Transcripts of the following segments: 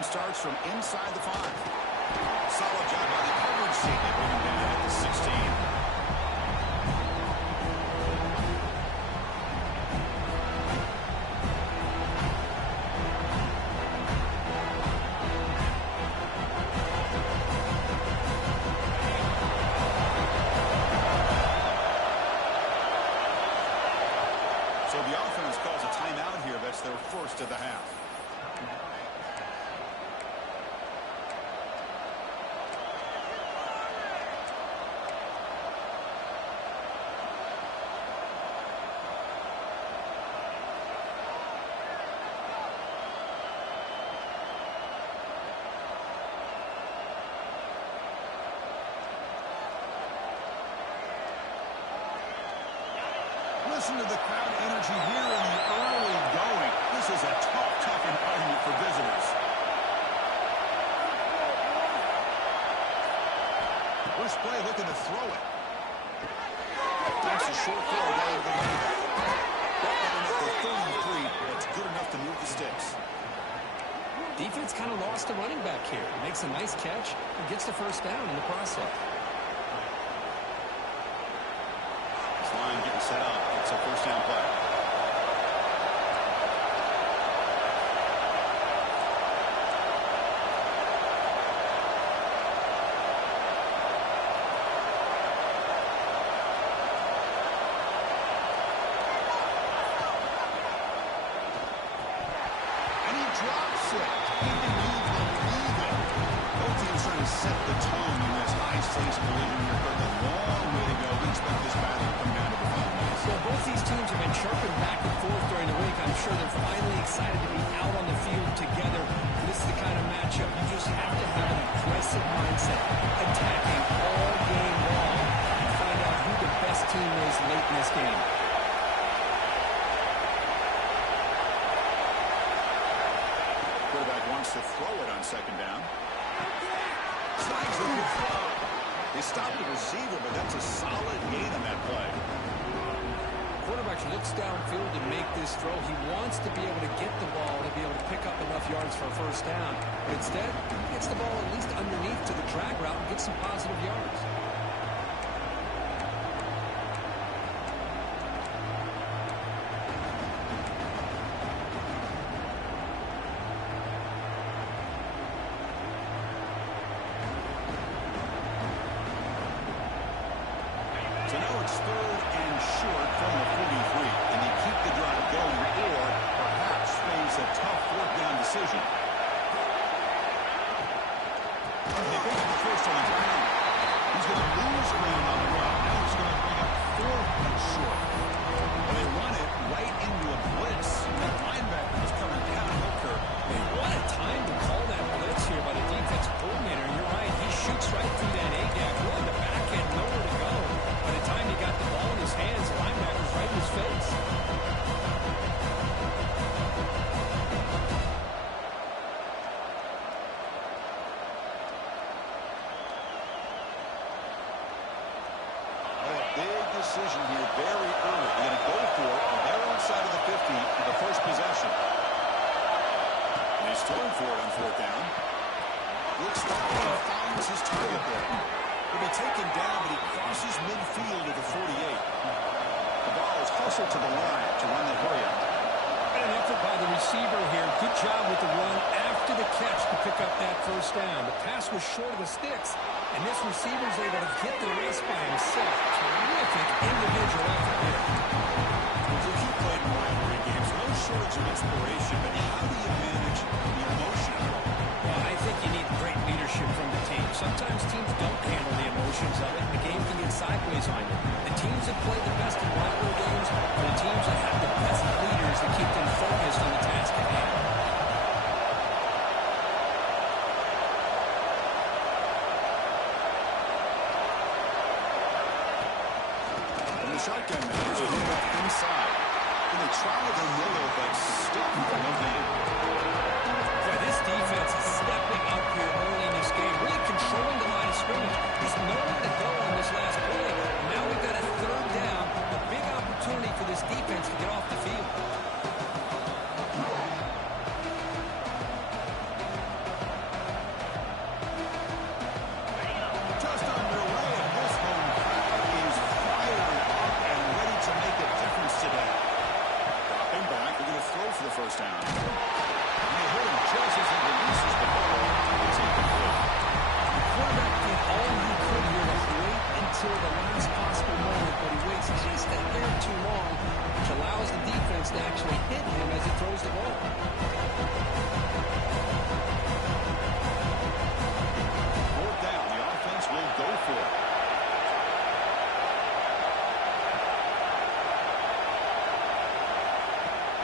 return starts from inside the 5. Solid job by the coverage team. They bring him down at the 16. So the offense calls a timeout here. That's their first of the half. Listen to the crowd energy here in the early going. This is a tough environment for visitors. First play looking to throw it. That's a short throw down to the line. Brought down at the 33, but it's good enough to move the sticks. Defense kind of lost the running back here. Makes a nice catch and gets the first down in the process. Line getting set up. It's a first down play. And he drops it. Can you believe it? Both teams trying to set the tone in this high-stakes collision here. But a long way to go. We expect this battle to come down to the final minutes. So both these teams have been chirping back and forth during the week. I'm sure they're finally excited to be out on the field together. This is the kind of matchup you just have to have an aggressive mindset, attacking all game long, and find out who the best team is late in this game. Quarterback wants to throw it on second down. Slides the good throw. They stopped the receiver, but that's a solid gain on that play. Quarterback looks downfield to make this throw. He wants to be able to get the ball to be able to pick up enough yards for a first down. But instead, he gets the ball at least underneath to the drag route and gets some positive yards. So now it's 3rd and short from the 43, and they keep the drive going, or perhaps face a tough 4th down decision. They pick up the first on the ground. He's going to lose ground on the run. Now he's going to bring up 4th and short. And they run it right into a blitz. That linebacker is coming down the curve. Hey, what a time to call that blitz here by the defensive coordinator. You're right. He shoots right through that A-gap. Really the back end, nowhere to go. By the time he got the ball in his hands, the linebacker's right in his face. Oh, a big decision here very early. They're going to go for it on their own side of the 50 for the first possession. And he's throwing for it on 4th down. Looks like he finds his target there. He'll be taken down, but he crosses midfield at the 48. The ball is hustled to the line to run the hurry up. And an effort by the receiver here. Good job with the run after the catch to pick up that first down. The pass was short of the sticks, and this receiver's able to get the rest by himself. Terrific individual effort here. So keep playing rivalry games. No shortage of inspiration, but how do you manage the emotion? Well, I think you need great leadership from the team. Sometimes teams don't handle the emotions of it. The game can get sideways on you. The teams that play the best in rivalry games are the teams that have the best leaders that keep them focused on the task at hand. And the shotgun matters to move up inside. And they tried the middle, but stuck for no gain. Boy, this defense is stepping up here early in this game, really controlling the line of scrimmage. There's nowhere to go on this last play. Now we've got a 3rd down, a big opportunity for this defense to get off the field.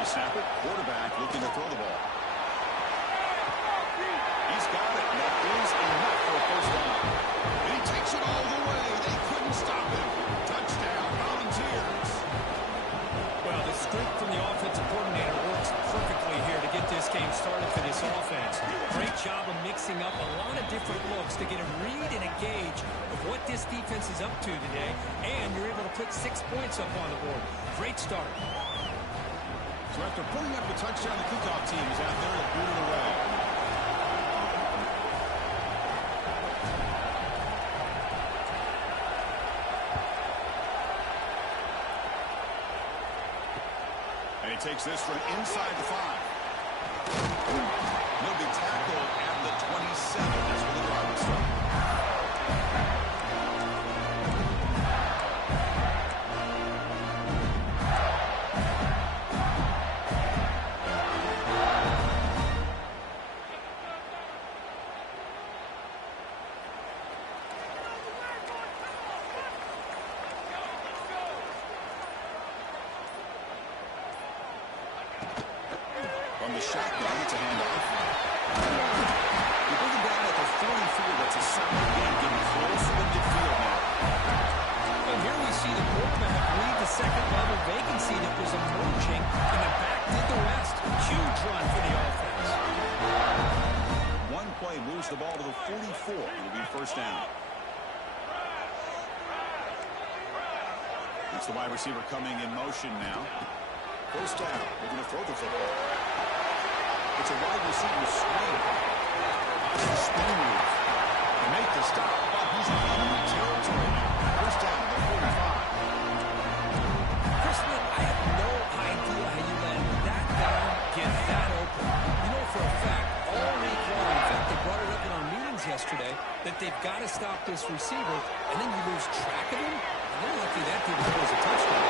snap it. Quarterback looking to throw the ball. He's got it. That is enough for a first down. And he takes it all the way. They couldn't stop him. Touchdown, Volunteers. Well, the strength from the offensive coordinator works perfectly here to get this game started for this offense. Great job of mixing up a lot of different looks to get a read and a gauge of what this defense is up to today, and you're able to put 6 points up on the board. Great start. So after putting up a touchdown, the kickoff team is out there to boot it away. And he takes this from inside the 5. He'll be tackled at the 27. That's where the drive will start. From the shotgun, it's a handoff. You bring him down at the 44. That's a solid game, getting closer to midfield now. And here we see the quarterback lead the second-level vacancy that was emerging, and the back did the rest. Huge run for the offense. One play moves the ball to the 44. It'll be first down. It's the wide receiver coming in motion now. First down. They're going to throw the football. It's a wide receiver screen. It's a spin move. They make the stop, but he's in enemy territory now. First down to the 45. Chris, I have no idea how you let that guy get that open. You know for a fact, all week long, in fact, they brought it up in our meetings yesterday, that they've got to stop this receiver, and then you lose track of him, and they're lucky that didn't go as a touchdown.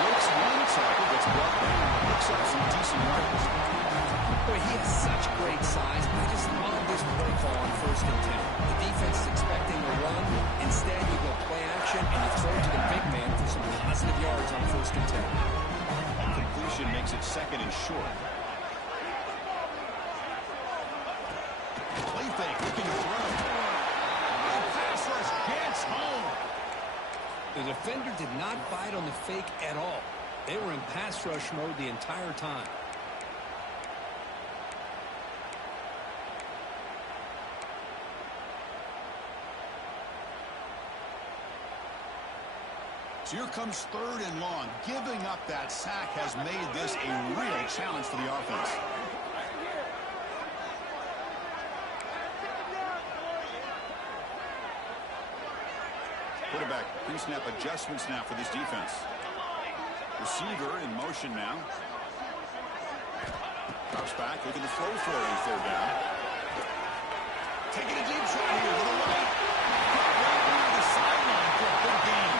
Looks one tackle gets brought down. Picks up some decent yards. Boy, he has such great size. I just love this play call on 1st and 10. The defense is expecting a run. Instead, you go play action, and you throw to the big man for some positive yards on 1st and 10. Completion makes it 2nd and short. Play fake, looking to throw. And pass rush gets home. The defender did not bite on the fake at all. They were in pass rush mode the entire time. So here comes 3rd and long. Giving up that sack has made this a real challenge for the offense. Quarterback pre-snap adjustment snap for this defense. Receiver in motion now. Drops back, looking to throw for it on 3rd down. Taking a deep shot here to the right. Right near the sideline for a big gain.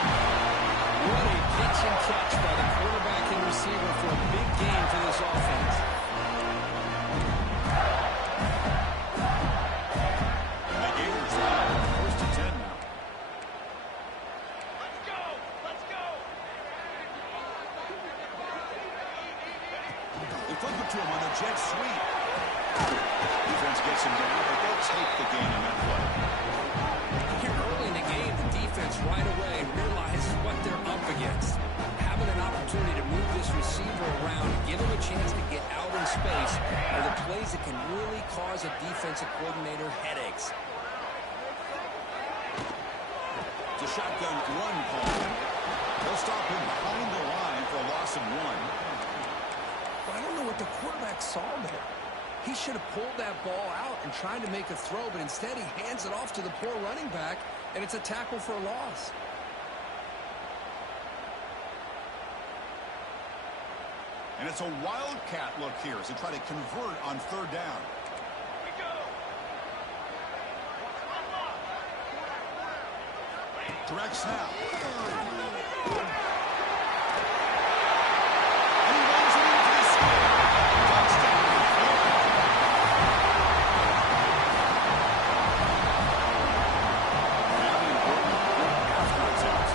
What a pitch and catch by the quarterback and receiver for a big gain for this offense. And the Gators line up 1st and 10 now. They flip it to him on a jet sweep. Defense gets him down, but they'll take the gain on that play. Here early in the game, the defense right away realizes what they're up against. Having an opportunity to move this receiver around, give him a chance to get out in space, are the plays that can really cause a defensive coordinator headaches. It's a shotgun 1 call. They'll stop him behind the line for a loss of 1. But I don't know what the quarterback saw there. He should have pulled that ball out and tried to make a throw, but instead he hands it off to the poor running back, and it's a tackle for a loss. And it's a wildcat look here as they try to convert on 3rd down. Direct snap. And he runs it into the square. Touchdown. Now the important after attempt.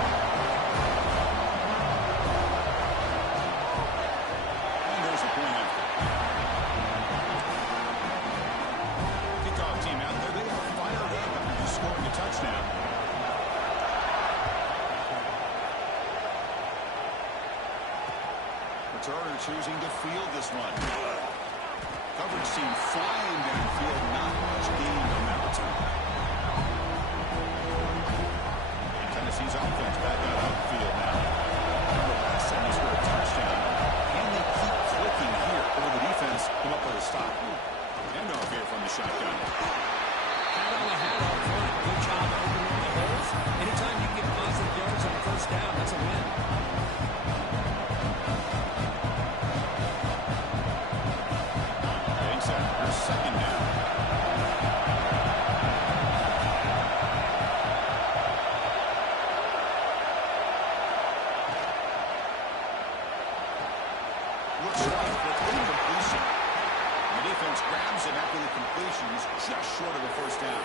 And there's a returner choosing to field this one. Coverage team flying downfield. Not much gain on that return. And Tennessee's offense back out outfield now. Remember last time they scored a touchdown. And they keep clicking here over the defense. Come up with a stop. Handoff here from the shotgun. Hat on the hat up front. Good job opening up the holes. Anytime you get positive yards on first down, that's a win. Getting set. Here's second down. Looks like for incompletion. The defense grabs him after the completion. He's just short of a first down.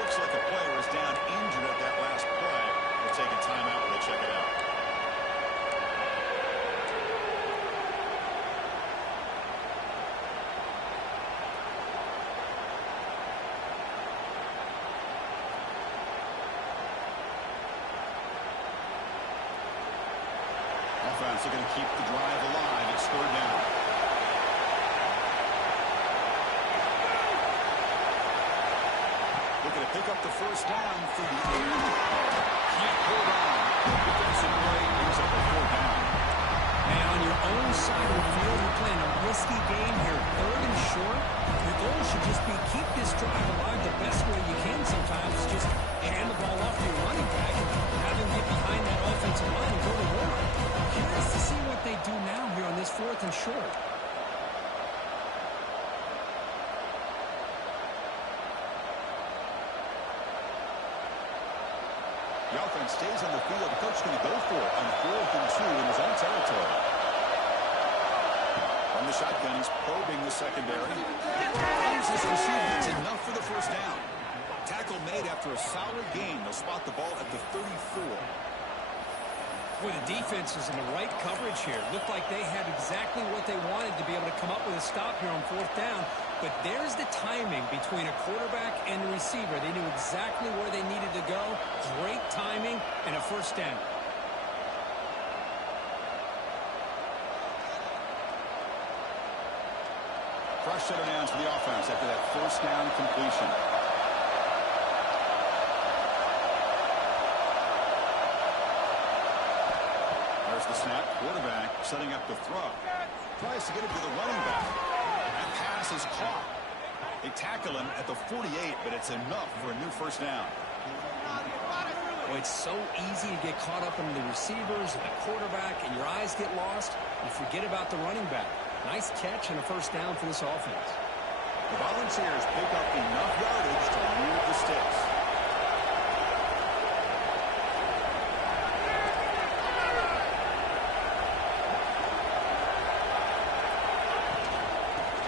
Looks like a player is down injured at that last play. We'll take a timeout when they check it out. Offense are going to keep the drive alive. It's third down. Looking to pick up the first down for the air. Can't hold on. Defensive play brings up a fourth down. And on your own side of the field, you're playing a risky game here. Third and short. Your goal should just be keep this drive alive the best way you can sometimes. Just hand the ball off to your running back and have him get behind that offensive line and go to work. Curious to see what they do now here on this fourth and short. The offense stays on the field. The coach is going to go for it on 4th and 2 in his own territory. From the shotgun, he's probing the secondary. Finds his receiver. It's enough for the first down. Tackle made after a solid gain. They'll spot the ball at the 34. Boy, the defense is in the right coverage here. Looked like they had exactly what they wanted to be able to come up with a stop here on fourth down. But there's the timing between a quarterback and the receiver. They knew exactly where they needed to go. Great timing and a first down. Fresh set of downs for the offense after that first down completion. There's the snap. Quarterback setting up the throw. Tries to get it to the running back. That pass is caught. They tackle him at the 48, but it's enough for a new first down. Boy, it's so easy to get caught up in the receivers and the quarterback, and your eyes get lost. You forget about the running back. Nice catch and a first down for this offense. The Volunteers pick up enough yardage to move the sticks.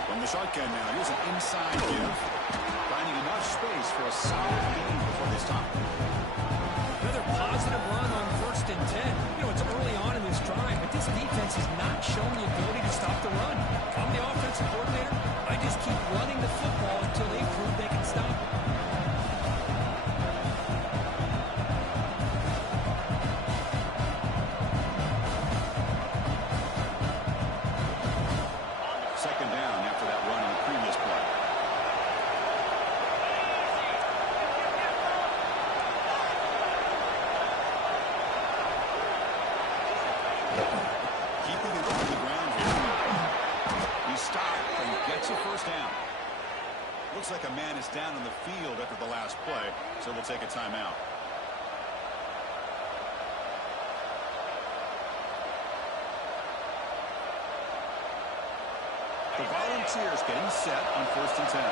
From the shotgun now, here's an inside give. Finding enough space for a solid gain before they stop. Another positive run on 1st and 10. You know, it's early on in this drive, but this defense has not shown the ability to stop the run. I'm the offensive coordinator. I just keep running the football until they prove they can stop it. Second down after that run on the previous play. Keeping it on the ground here. He stopped and gets a first down. Looks like a man is down on the field after the last play, so we'll take a timeout. The Volunteers getting set on 1st and 10.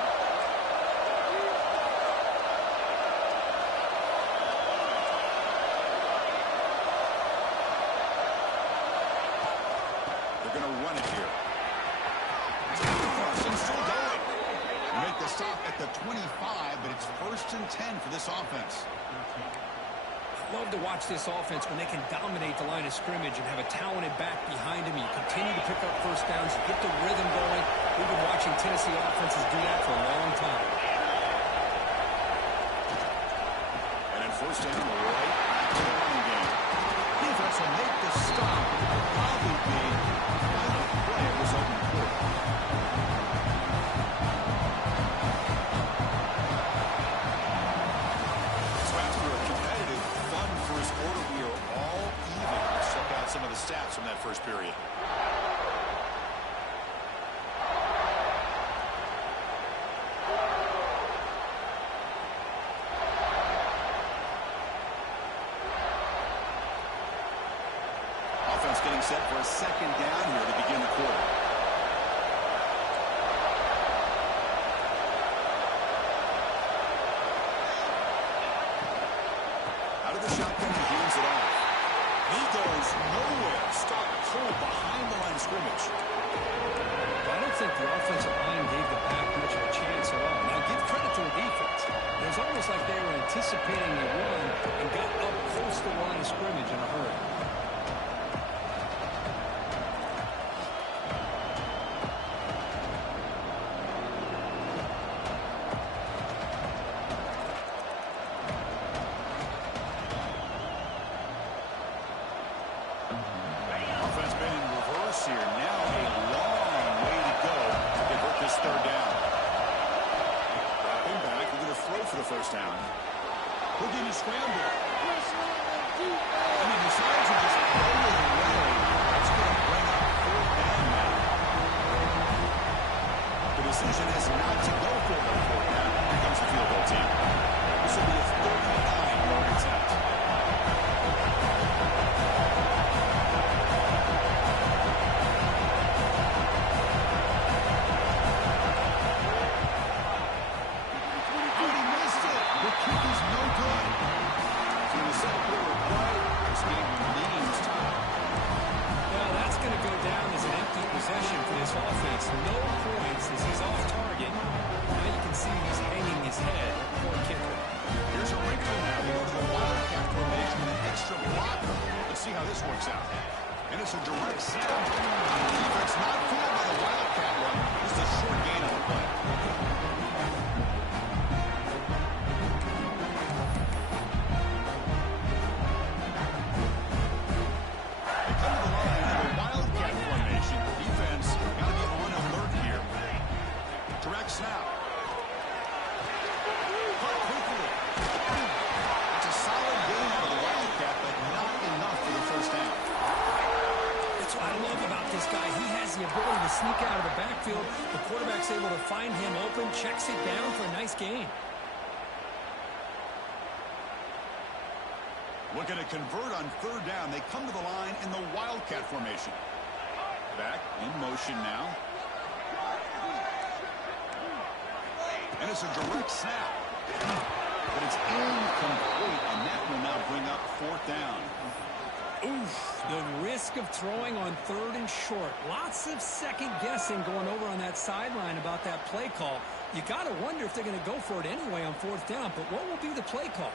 They're going to run it here. Carson's still going. Make the stop at the 25, but it's 1st and 10 for this offense. Love to watch this offense when they can dominate the line of scrimmage and have a talented back behind him. You continue to pick up first downs, you get the rhythm going. We've been watching Tennessee offenses do that for a long time. And in 1st down, right back to the running game. Defense will make the stop. likely be the final play of this opening quarter. So after a competitive, fun first quarter, we are all even. Let's check out some of the stats from that first period. Offense getting set for a second down here to begin the quarter. Out of the shotgun, he hands it off. He goes nowhere. Stop cold behind the line of scrimmage. I don't think the offensive line gave the back much of a chance at all. Now, give credit to the defense. It was almost like they were anticipating a run and got up close to the line of scrimmage in a hurry. Offense been in reverse here. Now a long way to go to convert this third down. Dropping back. We're going to throw for the first down. We're going to scramble. And he decides to just throw it away. That's going to bring up fourth down now. The decision is not to go for it on fourth down. Here comes the field goal team. This will be a 39-yard attempt. Offense, no points as he's off target. Now you can see he's hanging his head. Poor kicker. Here's a wrinkle now. They go to the wildcat formation with an extra blocker. Let's see how this works out. And it's a direct snap. Defense not fooled by the wildcat run. Just a short gain on the play. They come to the line in the wildcat formation. Defense got to be on alert here. Direct snap. Cut quickly. It's a solid gain out of the wildcat, but not enough for the first down. That's what I love about this guy. He has the ability to sneak out of the backfield. The quarterback's able to find him open, checks it down for a nice gain. Looking to convert on third down. They come to the line in the wildcat formation. Back in motion now. And it's a direct snap. But it's incomplete, and that will now bring up fourth down. Oof, the risk of throwing on third and short. Lots of second guessing going over on that sideline about that play call. You got to wonder if they're going to go for it anyway on fourth down, but what will be the play call?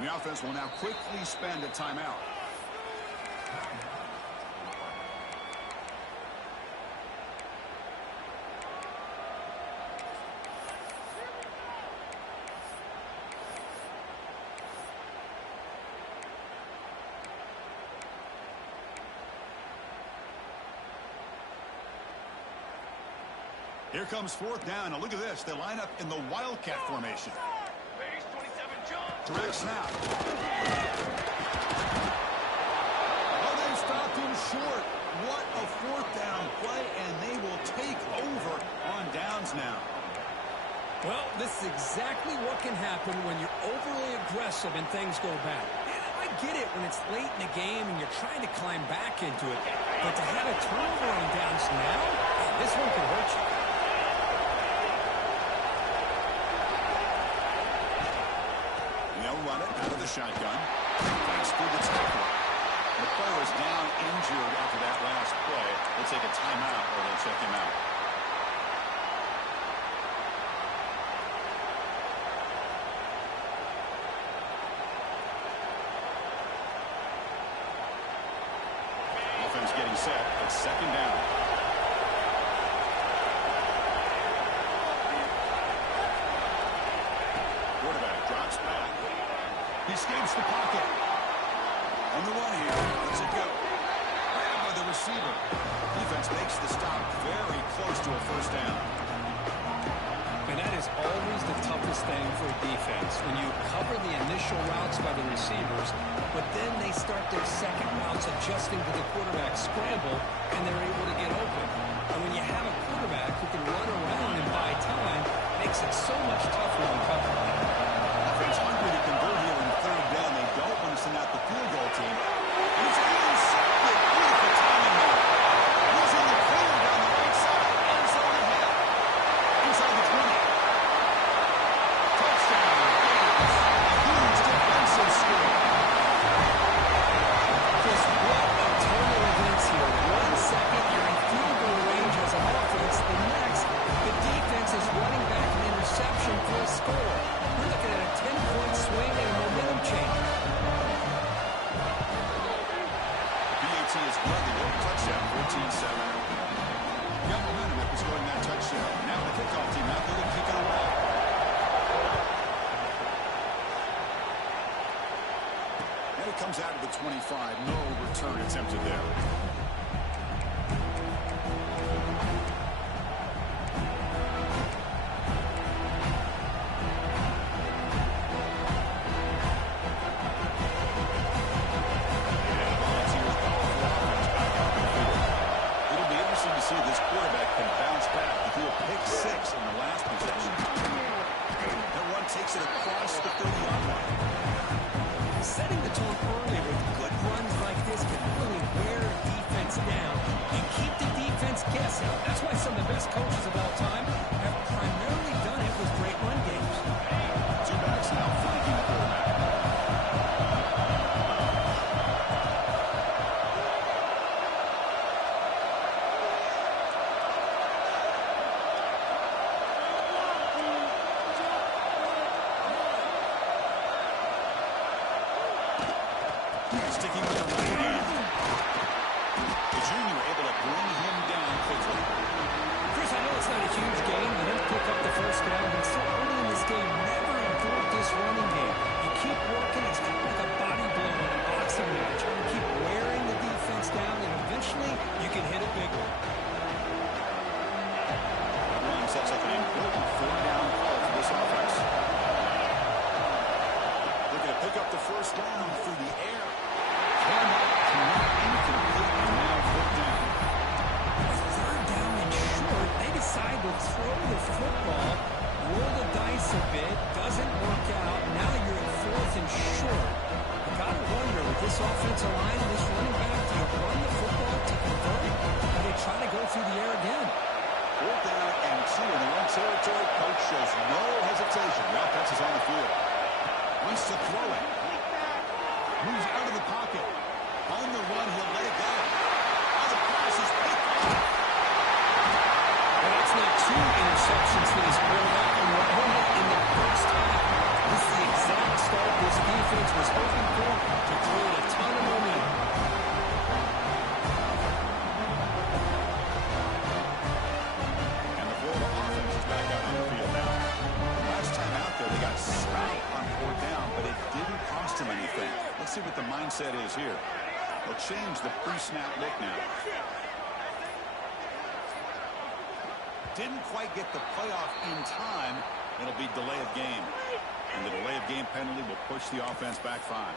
The offense will now quickly spend a timeout. Here comes fourth down. Now look at this. They line up in the wildcat formation. Direct snap. Oh, they stopped him short. What a fourth down play, and they will take over on downs now. Well, this is exactly what can happen when you're overly aggressive and things go bad. I get it when it's late in the game and you're trying to climb back into it. But to have a turnover on downs now, this one can hurt you. Run it out of the shotgun. Thanks for the tackle. The player is down injured after that last play. They'll take a timeout or they'll check him out. second down. Quarterback drops back. He escapes the pocket. On the run here. Let's it go. Grabbed by the receiver. Defense makes the stop very close to a first down. And that is always the toughest thing for a defense, when you cover the initial routes by the receivers, but then they start their second routes adjusting to the quarterback scramble, and they're able to get open. And when you have a quarterback who can run around and buy time, it makes it so much tougher on cover. Offense hungry to convert here in third down. They don't want to send out the field goal team. And it's intercepted. Beautiful timing there. Losing the clear down the right side. Ends on the head. Inside the 20. Touchdown. Gators. A huge defensive score. Just what a turn of events here. 1 second, you're in field goal range as an offense. The next, the defense is running back an interception for a score. We're looking at a 10-point swing and a momentum change. BAT is Grundy with a touchdown, 14-7. Got momentum after scoring that touchdown. Now the kickoff team out there to kick it away. And it comes out of the 25. No return attempted there. See this quarterback can bounce back. He threw a pick 6 in the last possession. That one takes it across the 30-yard line. Setting the tone early with good runs like this can really wear a defense down and keep the defense guessing. That's why some of the best coaches of all time have primarily done it with great run games. Two backs now flanking the quarterback. Sticking with the run game. The junior able to bring him down quickly. Chris, I know it's not a huge game. They didn't pick up the first down, but so early in this game, never improved this running game. You keep working. It's kind of like a body blow in a boxing match. You keep wearing the defense down, and eventually you can hit a big one. That run sets up an important third down call for this offense. Looking to pick up the first down through the air. Third down and short. They decide to throw the football, roll the dice a bit, doesn't work out. Now you're at 4th and short. You gotta wonder, with this offensive line and this running back, do you run the football to convert it, or they try to go through the air again? 4th down and 2 in the run territory. Coach shows no hesitation. The offense is on the field. Wants to throw it. Moves out of the pocket. On the run, he'll let it go. Now the pass is picked off. Well, that's not 2 interceptions for this quarterback, and we're only in the first half. This is the exact start this defense was hoping for to create a ton of momentum. And the Florida offense is back out on the field now. Last time out there, they got stopped on 4th down, but it didn't cost him anything. Let's see what the mindset is here. They'll change the pre-snap look now. Didn't quite get the playoff in time. It'll be delay of game. And the delay of game penalty will push the offense back 5.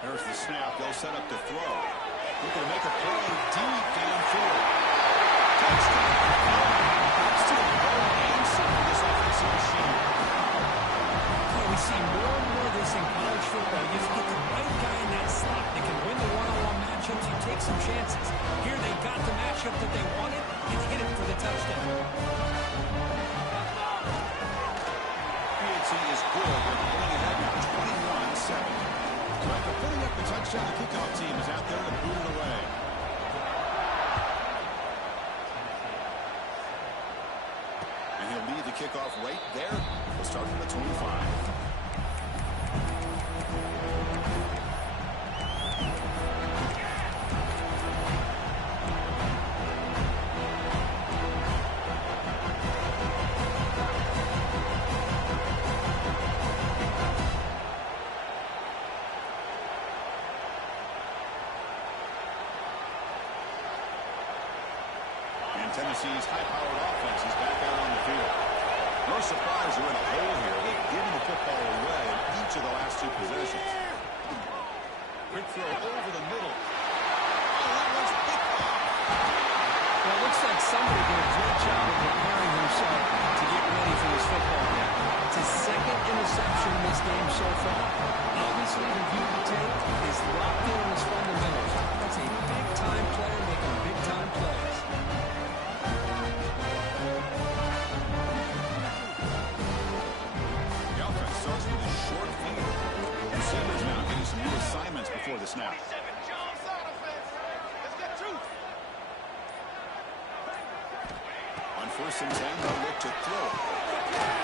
There's the snap. They'll set up to throw. Looking to make a play deep downfield. Touchdown. Still no answer for this offensive machine. Yeah, we see more and more of this in college football. You get the right guy in that slot that can win the one-on-one matchups. You take some chances. Here they got the matchup that they wanted and hit it for the touchdown. BAT is good. They're pulling ahead now, 21-7. So after putting up the touchdown, the kickoff team is out there to boot it away. he'll lead the kickoff right there. He'll start from the 25. Tennessee's high-powered offense is back out on the field. No surprise they're in a hole here. They've given the football away in each of the last two possessions. Quick throw over the middle. Oh, that one's picked off. Well, it looks like somebody did a great job of preparing himself to get ready for this football game. It's his second interception in this game so far. Obviously, reviewed the tape, is locked in on his fundamentals. That's a big-time player making big-time plays. Receivers now getting some new assignments before the snap. On 1st and 10, they'll look to throw it.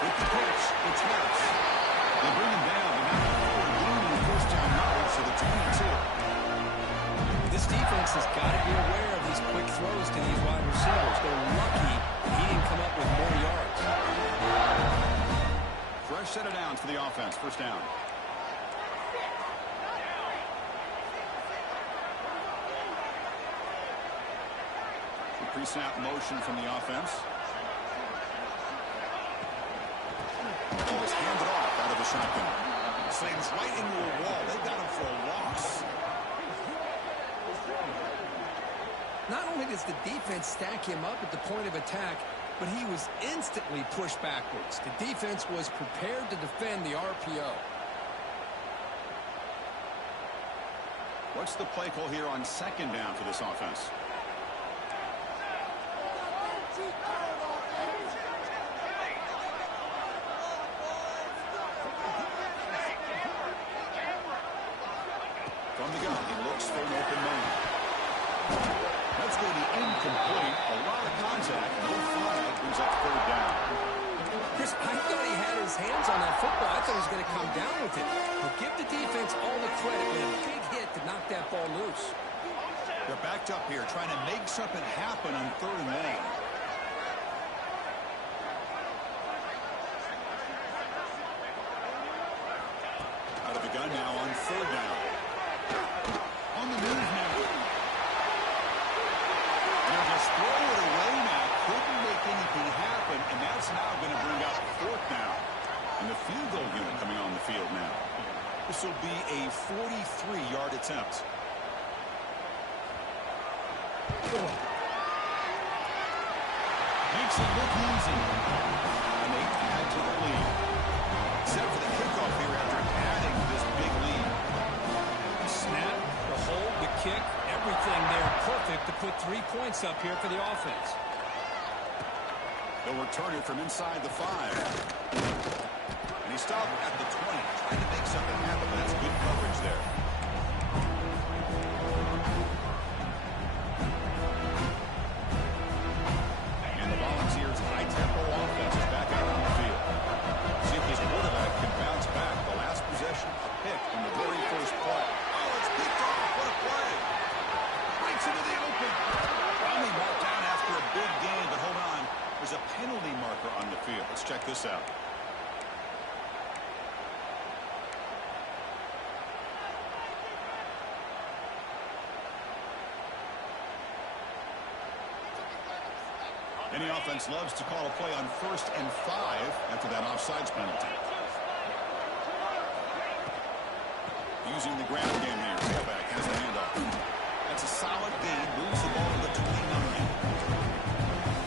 With the pitch, it's Harris. They bring him down, but not before gaining first down yards to the 22. This defense has got to be aware of these quick throws to these wide receivers. They're lucky he didn't come up with more yards. Fresh set of downs for the offense. First down. Pre-snap motion from the offense. He was handed off out of the shotgun. Slings right into a wall. They got him for a loss. Not only does the defense stack him up at the point of attack, but he was instantly pushed backwards. The defense was prepared to defend the RPO. What's the play call here on 2nd down for this offense? From the gun, he looks for an open man. That's going to be incomplete. A lot of contact. No flag. Brings up 3rd down. Chris, I thought he had his hands on that football. I thought he was going to come down with it. But give the defense all the credit with a big hit to knock that ball loose. They're backed up here, trying to make something happen on 3rd and 1. Out of the gun now on 3rd down. On the move now. They'll just throw it away now. Couldn't make anything happen, and that's now going to bring up 4th down. And the field goal unit coming on the field now. This will be a 43-yard attempt. Makes it look easy. And they add to the lead. Set for the kickoff here after adding this big lead. The snap, the hold, the kick, everything there perfect to put 3 points up here for the offense. They'll return it from inside the 5. And he stopped at the 20, trying to make something happen. That's good coverage there. And the Volunteers' high-tempo offense is back out on the field. See if this quarterback can bounce back. The last possession, a pick in the very first play. Oh, it's picked off. What a play. Breaks into the open. Finally marked down after a big gain, but hold on. There's a penalty marker on the field. Let's check this out. Any offense loves to call a play on 1st and 5 after that offsides penalty. Using the ground game here. Tailback has the handoff. That's a solid gain. Moves the ball to the 29.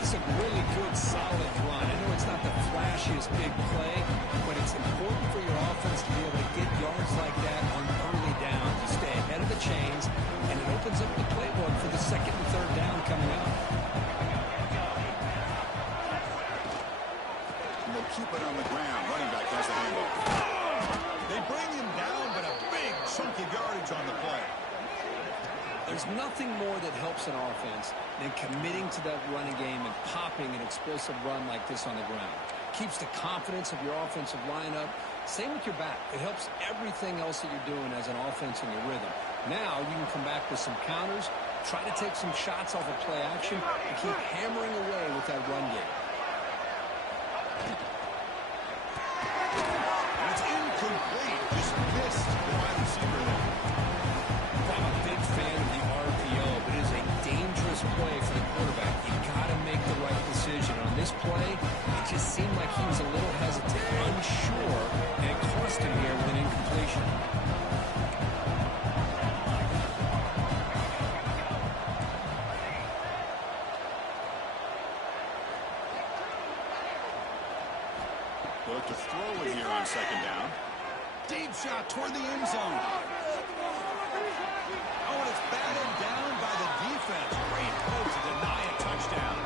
It's a really good, solid run. I know it's not the flashiest big play, but it's important for your offense to be able to get yards like that on early downs. You stay ahead of the chains, and it opens up the playbook for the 2nd and 3rd down coming up. And they'll keep it on the ground. Running back has the handoff. They bring him down, but a big chunk of yardage on the play. There's nothing more that helps an offense than committing to that running game and popping an explosive run like this on the ground. Keeps the confidence of your offensive lineup. Same with your back. It helps everything else that you're doing as an offense in your rhythm. Now you can come back with some counters, try to take some shots off of play action, and keep hammering away with that run game. And it's incomplete. Just missed the wide receiver there. I'm a big fan of the RPO, but it is a dangerous play for the quarterback. You got to make the right decision. On this play, it just seemed like he was a little hesitant, unsure, and it cost him here with an incompletion. Look to throw it here on second down. Deep shot toward the end zone. Oh, and it's batted down by the defense. Great move to deny a touchdown.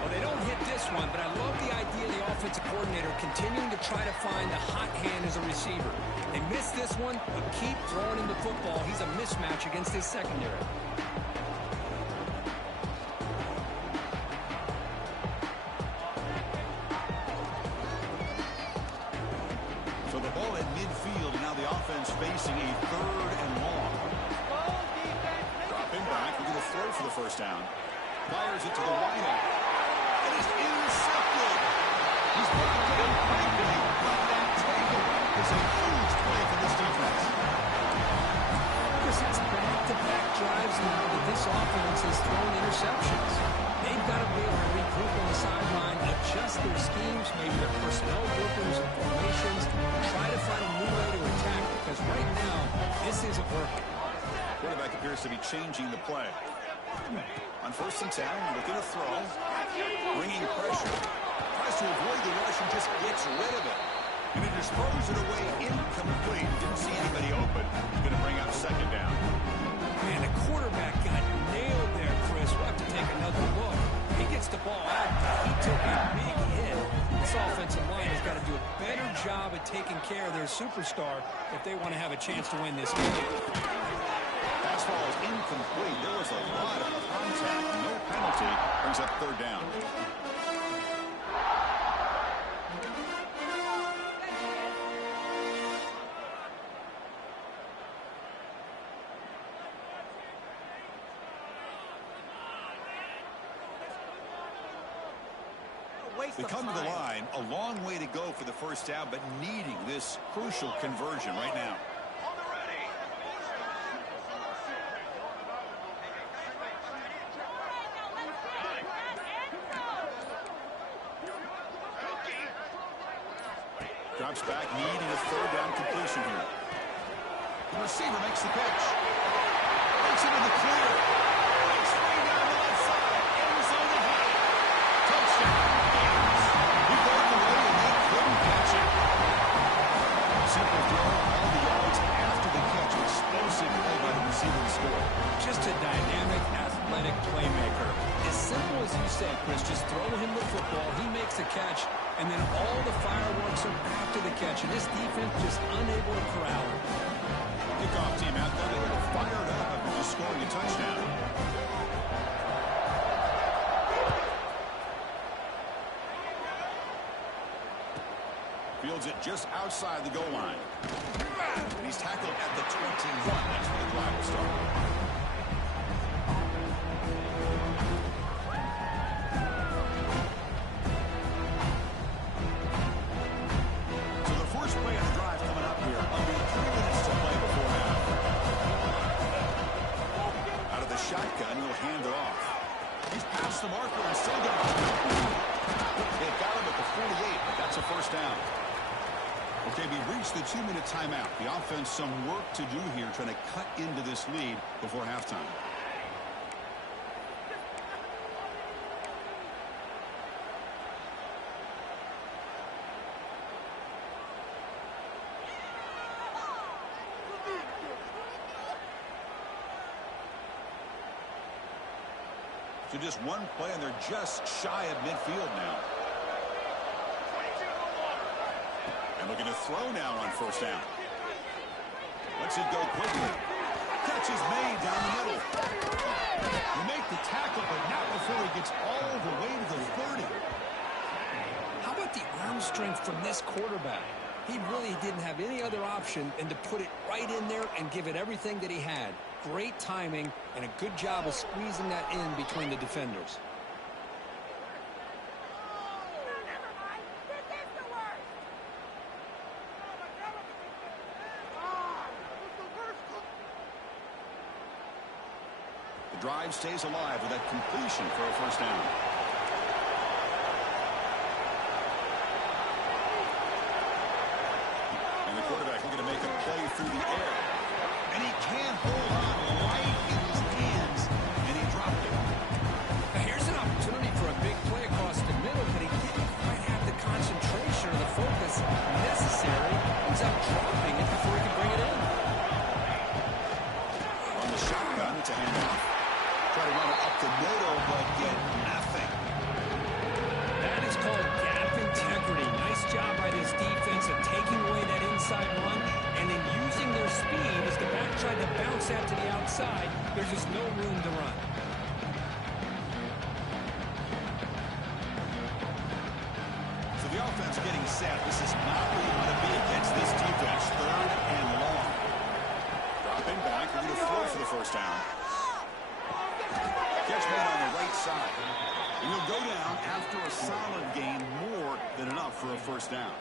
Well, they don't hit this one, but I love the idea of the offensive coordinator continuing to try to find the hot hand as a receiver. They missed this one, but keep throwing him the football. He's a mismatch against his secondary. So the ball at midfield, and now the offense facing a third and long. Dropping back, we're going to throw for the first down. Fires it to the wideout. It is intercepted. He's brought down quickly, but that takeaway is a huge play for this defense. Chris, it's back-to-back drives now that this offense has thrown interceptions. They've got to be able to regroup on the sideline, adjust their schemes, maybe their personnel groupings and formations, try to find a new way to attack, because right now, this isn't working. Quarterback appears to be changing the play. On first and 10, looking to throw. Bringing pressure. Tries to avoid the rush and just gets rid of it. And it just throws it away incomplete. Didn't see anybody open. Going to bring up second down. Man, the quarterback got nailed there, Chris. We'll have to take another look. He gets the ball out. He took a big hit. This offensive line has got to do a better job at taking care of their superstar if they want to have a chance to win this game. Fastball is incomplete. There was a lot of contact. No penalty. Brings up third down. They come to the line, a long way to go for the first down, but needing this crucial conversion right now. Drops back, needing a third down completion here. The receiver makes the pitch. Breaks it in the clear. It's way down the left side. End zone to high. Touchdown. He broke away and they couldn't catch it. Simple throw, all the yards after the catch. Explosive play by the receiver to score. Just a dynamic, athletic playmaker. As simple as you said, Chris, just throw him the football, he makes the catch, and then all the fireworks are after the catch. And this defense just unable to corral him. Kickoff team out there, they were fired up after just scoring a touchdown. Fields it just outside the goal line. And he's tackled at the 21. That's where the drive will start. So the first play of the drive coming up here. There'll be 3 minutes to play before half. Out of the shotgun, he'll hand it off. He's past the marker and still got it. They got him at the 48, but that's a first down. Okay, we reached the 2-minute timeout. The offense some work to do here, trying to cut into this lead before halftime. So just one play, and they're just shy of midfield now. And looking to throw now on first down. Lets it go quickly. catch is made down the middle. You make the tackle, but not before he gets all the way to the 30. How about the arm strength from this quarterback? He really didn't have any other option than to put it right in there and give it everything that he had. Great timing and a good job of squeezing that in between the defenders. The drive stays alive with that completion for a first down. And the quarterback looking to make a play through the air. And he can't hold on right in his hands, and he dropped it. Now here's an opportunity for a big play across the middle, but he didn't quite have the concentration or the focus necessary. He's up dropping it before he can bring it in. On the shotgun, it's a handoff. Try to run it up to middle, but get nothing. That is called gap integrity. Nice job by this defense of taking away that inside run and then using their speed as the back tried to bounce out to the outside. There's just no room to run. So the offense getting set. This is not where you want to be against this defense. Third and long. Dropping back. We're going to throw for the first down. Catch made on the right side. And he'll go down after a solid gain, more than enough for a first down.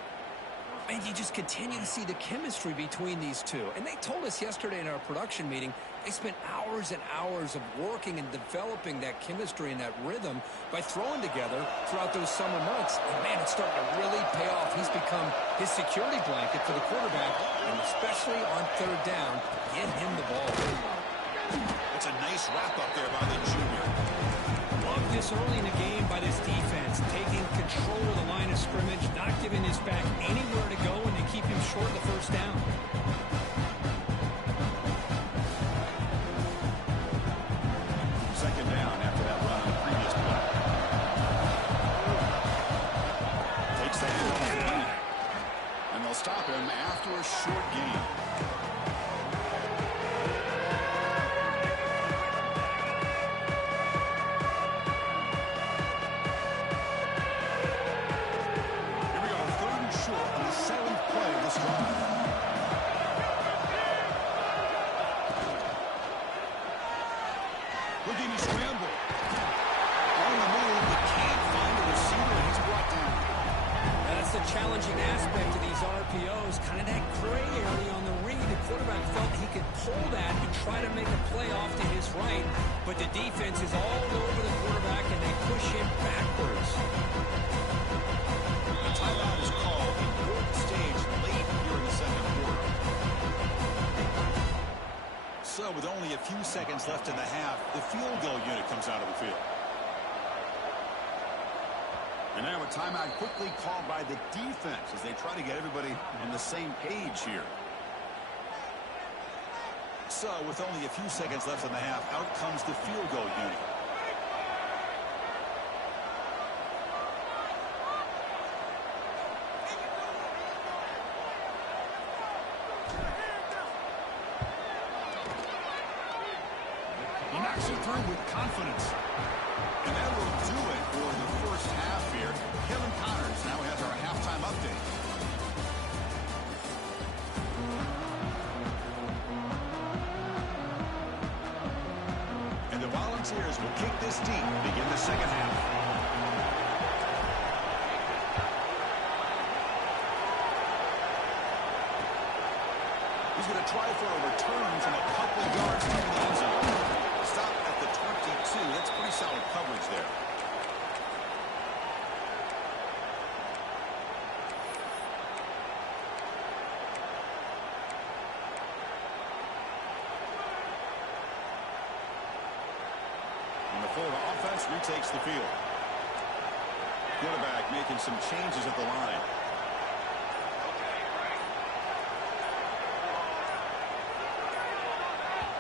And you just continue to see the chemistry between these two. And they told us yesterday in our production meeting, they spent hours and hours of working and developing that chemistry and that rhythm by throwing together throughout those summer months. And man, it's starting to really pay off. He's become his security blanket for the quarterback, and especially on third down, get him the ball. It's a nice wrap-up there by the junior. Love this early in the game by this defense, taking control of the line of scrimmage, not giving his back anywhere to go, and they keep him short of the first down. Second down after that run on the previous play. Takes the handoff. And they'll stop him after a short gain. Challenging aspect of these RPOs, kind of that gray area on the read. The quarterback felt he could pull that and try to make a play off to his right, but the defense is all over the quarterback and they push him backwards. A timeout is called. Important stage late here in the second quarter. So with only a few seconds left in the half, the field goal unit comes out of the field. And now a timeout quickly called by the defense as they try to get everybody on the same page here. So with only a few seconds left in the half, out comes the field goal unit. He knocks it through with confidence. And that will do it for the first half here. Kevin Connors now has our halftime update. And the Volunteers will kick this deep to begin the second half. He's going to try for a return from a couple yards from the end zone. Stop at the 22. That's pretty solid coverage there. And the Florida offense retakes the field. Quarterback making some changes at the line.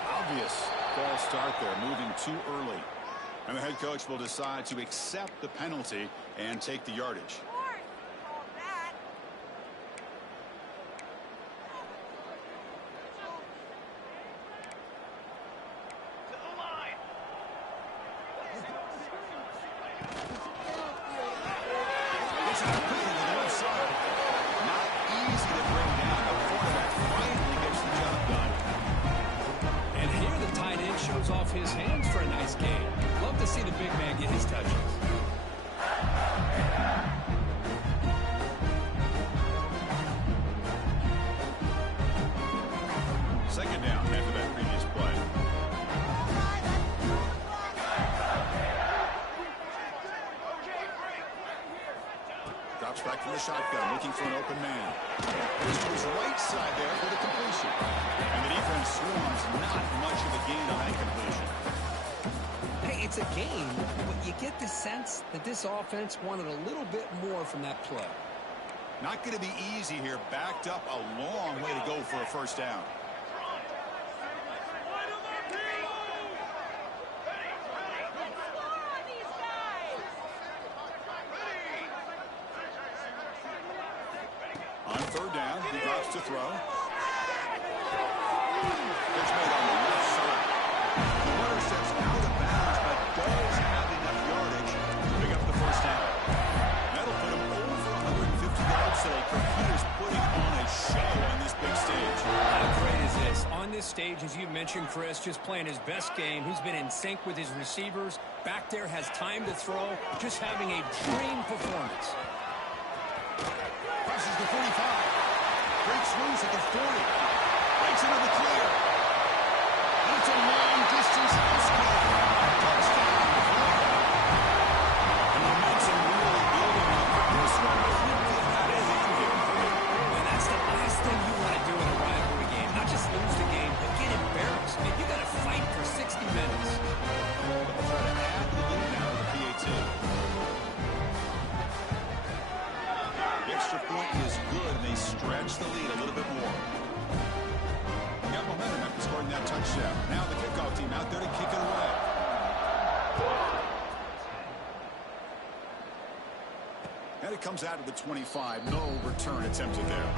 Obvious false start there, moving too early. And the head coach will decide to accept the penalty and take the yardage. Gets out quickly to the left side. Not easy to bring down. The quarterback finally gets the job done. And here the tight end shows off his hands for a nice game. Love to see the big man get his touches. Second down after that previous play. Drops back from the shotgun, looking for an open man. Goes to his right side there for the completion. And the defense swarms not much of a gain on that completion. Hey, it's a game, but you get the sense that this offense wanted a little bit more from that play. Not going to be easy here. Backed up a long way to go for a first down. On third down, he drops to throw. It's made on the left side. The runner steps out of bounds, but does have enough yardage to pick up the first down. That'll put him over 150 yards today. He is putting on a show on this big stage. How great is this? On this stage, as you mentioned, Chris, just playing his best game. He's been in sync with his receivers. Back there, has time to throw. Just having a dream performance. Presses the 45. Breaks loose at the 40. Breaks into the clear. And it's a long distance escape. Touchdown. And the momentum really building up for this one. But you get out of hand here. And that's the last thing you want to do in a rivalry game. Not just lose the game, but get embarrassed. And you got to fight for 60 minutes. They'll try to add the lead now to the PAT. The extra point is good, and they stretch the lead a little bit more. They got momentum after scoring that touchdown. Now the kickoff team out there to kick it away. And it comes out of the 25. No return attempted there.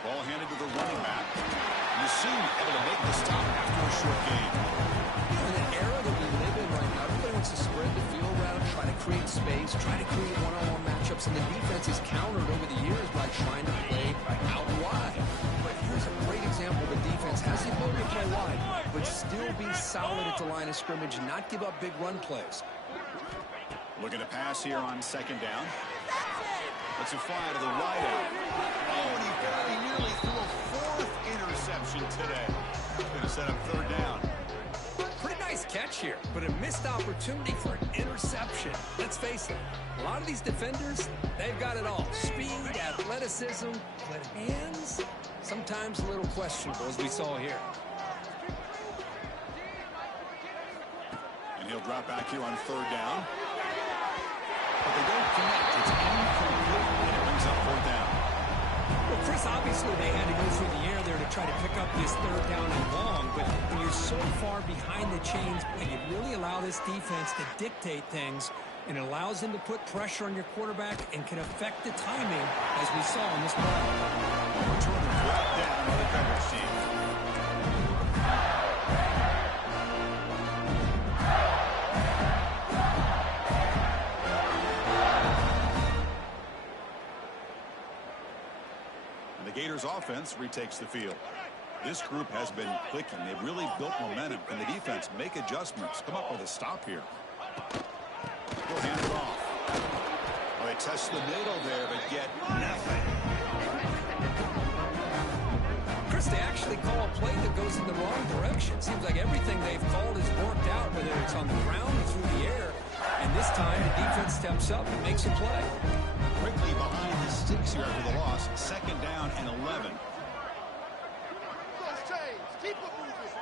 Ball handed to the running back. You seem able to make the stop after a short game. In an era that we live in right now, everybody wants to spread the field around, try to create space, try to create one-on-one matchups, and the defense is countered over the years by trying to play out wide. But here's a great example. The defense has the ability to play wide, but still be solid at the line of scrimmage and not give up big run plays. Looking to pass here on second down. Let's it fly to the right out. Oh, and he very nearly threw a fourth interception today. Going to set up third down. Pretty nice catch here, but a missed opportunity for an interception. Let's face it, a lot of these defenders, they've got it all. Speed, athleticism, but hands, sometimes a little questionable, as we saw here. And he'll drop back here on third down. But they don't connect. It's incomplete, and it brings up fourth down. Well, Chris, obviously they had to go through the air there to try to pick up this third down and long, but when you're so far behind the chains, boy, you really allow this defense to dictate things, and it allows them to put pressure on your quarterback and can affect the timing, as we saw in this play. Return to drop down by the coverage team. The Gators offense retakes the field. This group has been clicking. They've really built momentum, and the defense make adjustments. Come up with a stop here. We'll hand it off. Well, they test the middle there, but get nothing. Chris, they actually call a play that goes in the wrong direction. Seems like everything they've called has worked out, whether it's on the ground or through the air. And this time, the defense steps up and makes a play. Quickly behind the sticks here after the loss. Second down and 11. Keep it moving.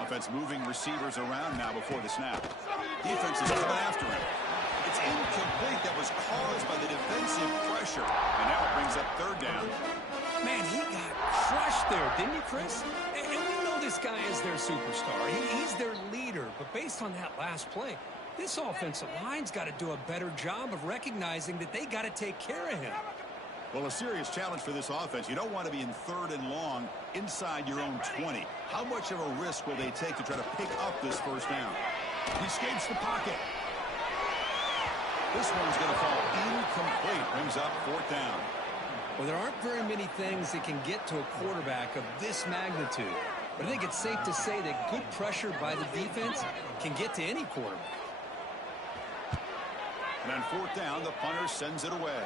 Offense moving receivers around now before the snap. Defense is coming after him. It's incomplete. That was caused by the defensive there, didn't you, Chris? And we know this guy is their superstar. He's their leader. But based on that last play, this offensive line's got to do a better job of recognizing that they got to take care of him. Well, a serious challenge for this offense. You don't want to be in 3rd and long inside your own 20. How much of a risk will they take to try to pick up this first down? He escapes the pocket. This one's going to fall incomplete. Brings up 4th down. Well, there aren't very many things that can get to a quarterback of this magnitude. But I think it's safe to say that good pressure by the defense can get to any quarterback. And on 4th down, the punter sends it away.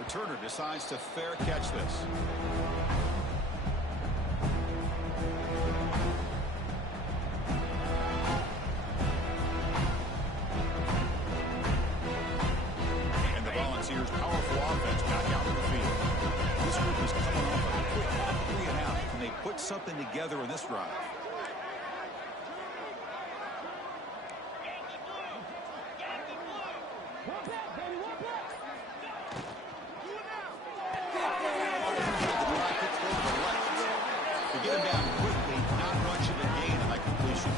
Returner decides to fair catch this. And the Volunteers' powerful offense back out in the field. This group is coming off a quick 3 and out. Can they put something together in this drive? Get him down quickly, not much of a gain on that completion.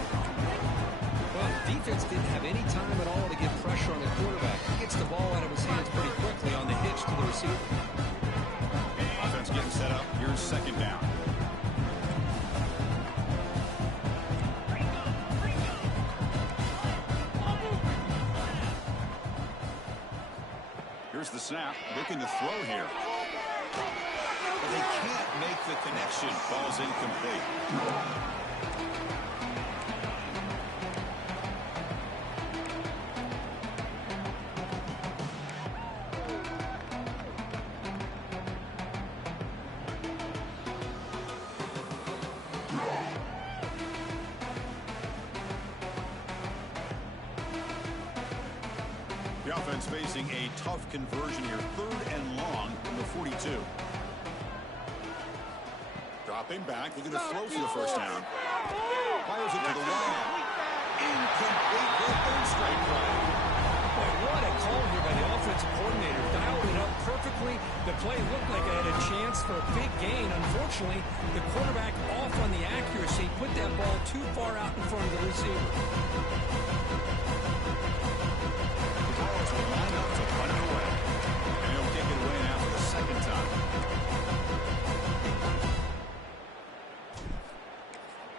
Well, the defense didn't have any time at all to get pressure on the quarterback. He gets the ball out of his hands pretty quickly on the hitch to the receiver. Offense getting set up. Here's 2nd down. Here's the snap. Looking to throw here. But they can't make the connection. Ball's incomplete. The offense facing a tough conversion here. 3rd and long from the 42. Dropping back, looking to throw for the first down. Fires it to the wide. Incomplete for a 3rd straight play. Boy, what a call here by the offensive coordinator. Dialed it up perfectly. The play looked like it had a chance for a big gain. Unfortunately, the quarterback off on the accuracy, put that ball too far out in front of the receiver. The Royals will line up to punt it away. And he'll kick it away now for the 2nd time.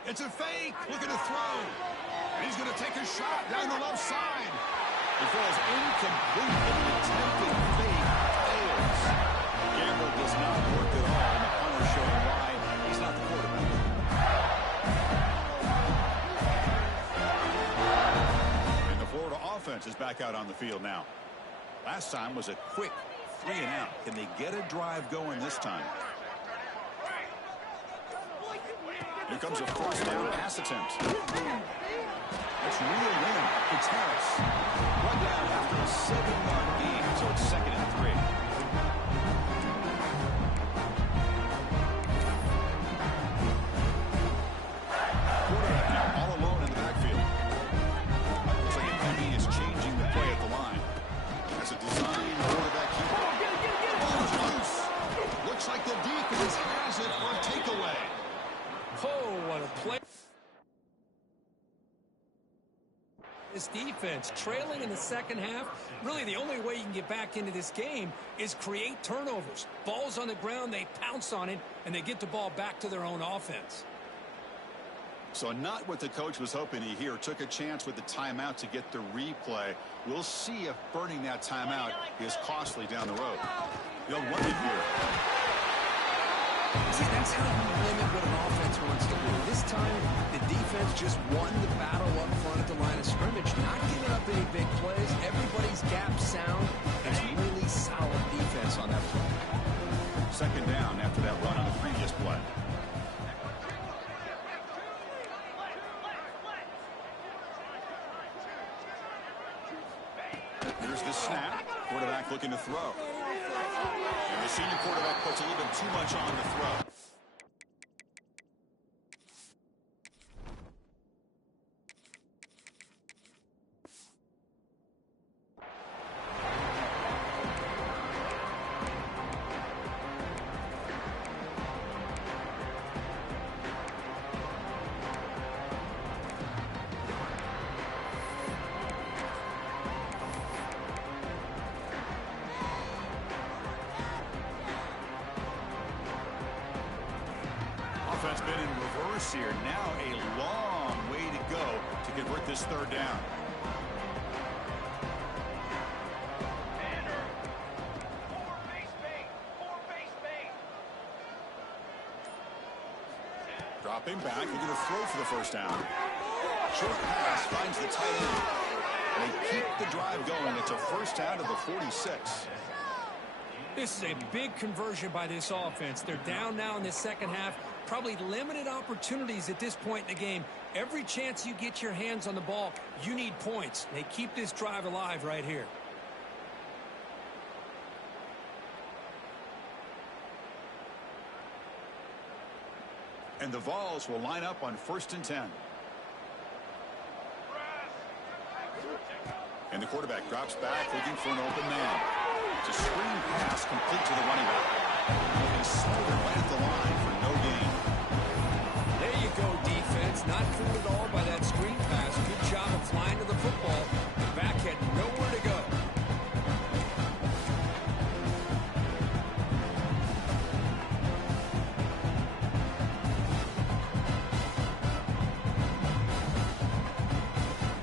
It's a fake, looking to throw. And he's going to take a shot down the left side. It falls incomplete, and the attempted fake fails. Gamble does not work at all, and the punter showing why he's not the quarterback. And the Florida offense is back out on the field now. Last time was a quick 3 and out. Can they get a drive going this time? Here comes a 4th down pass attempt. That's real win. It's Harris. Run down after a 7-yard gain, so it's 2nd and 3. Quarterback now all alone in the backfield. Looks like McKinney is changing the play at the line. That's a design quarterback keeper. Ball's loose. Looks like the defense has it for a takeaway. Oh, what a play. This defense trailing in the 2nd half. Really, the only way you can get back into this game is create turnovers. Ball's on the ground, they pounce on it, and they get the ball back to their own offense. So not what the coach was hoping to hear. Took a chance with the timeout to get the replay. We'll see if burning that timeout is costly down the road. They'll run it here. See, that's how you limit what an offense wants to do. This time, the defense just won the battle up front at the line of scrimmage, not giving up any big plays. Everybody's gap sound. It's really solid defense on that play. 2nd down after that run on the previous play. Here's the snap. Quarterback looking to throw. And the senior quarterback puts a little bit too much on the throw. reverse here. Now a long way to go to convert this third down. Dropping back, we're going to throw for the first down. Short pass finds the tight end. And they keep the drive going. It's a first down to the 46. This is a big conversion by this offense. They're down now in the second half. Probably limited opportunities at this point in the game. Every chance you get your hands on the ball, you need points. They keep this drive alive right here. And the Vols will line up on 1st and 10. And the quarterback drops back looking for an open man. It's a screen pass complete to the running back. He smothered right at the line for no gain. There you go, defense. Not fooled at all by that screen pass. Good job of flying to the football. The back had nowhere to go.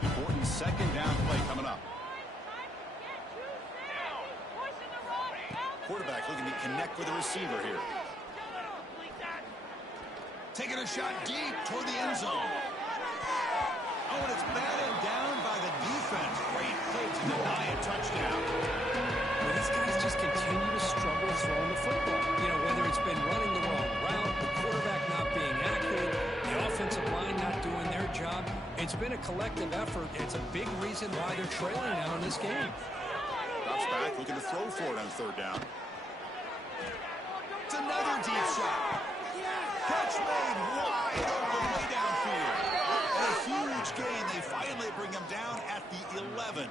Important second down play coming up. Quarterback looking to connect with the receiver here. Taking a shot deep toward the end zone. Oh, and it's batted down by the defense. Great play to deny a touchdown. Well, these guys just continue to struggle throwing the football. You know, whether it's been running the wrong route, the quarterback not being accurate, the offensive line not doing their job. It's been a collective effort. It's a big reason why they're trailing now in this game. Drops back, looking to throw for it on third down. It's another deep shot. Catch made wide open way downfield. And a huge gain. They finally bring him down at the 11.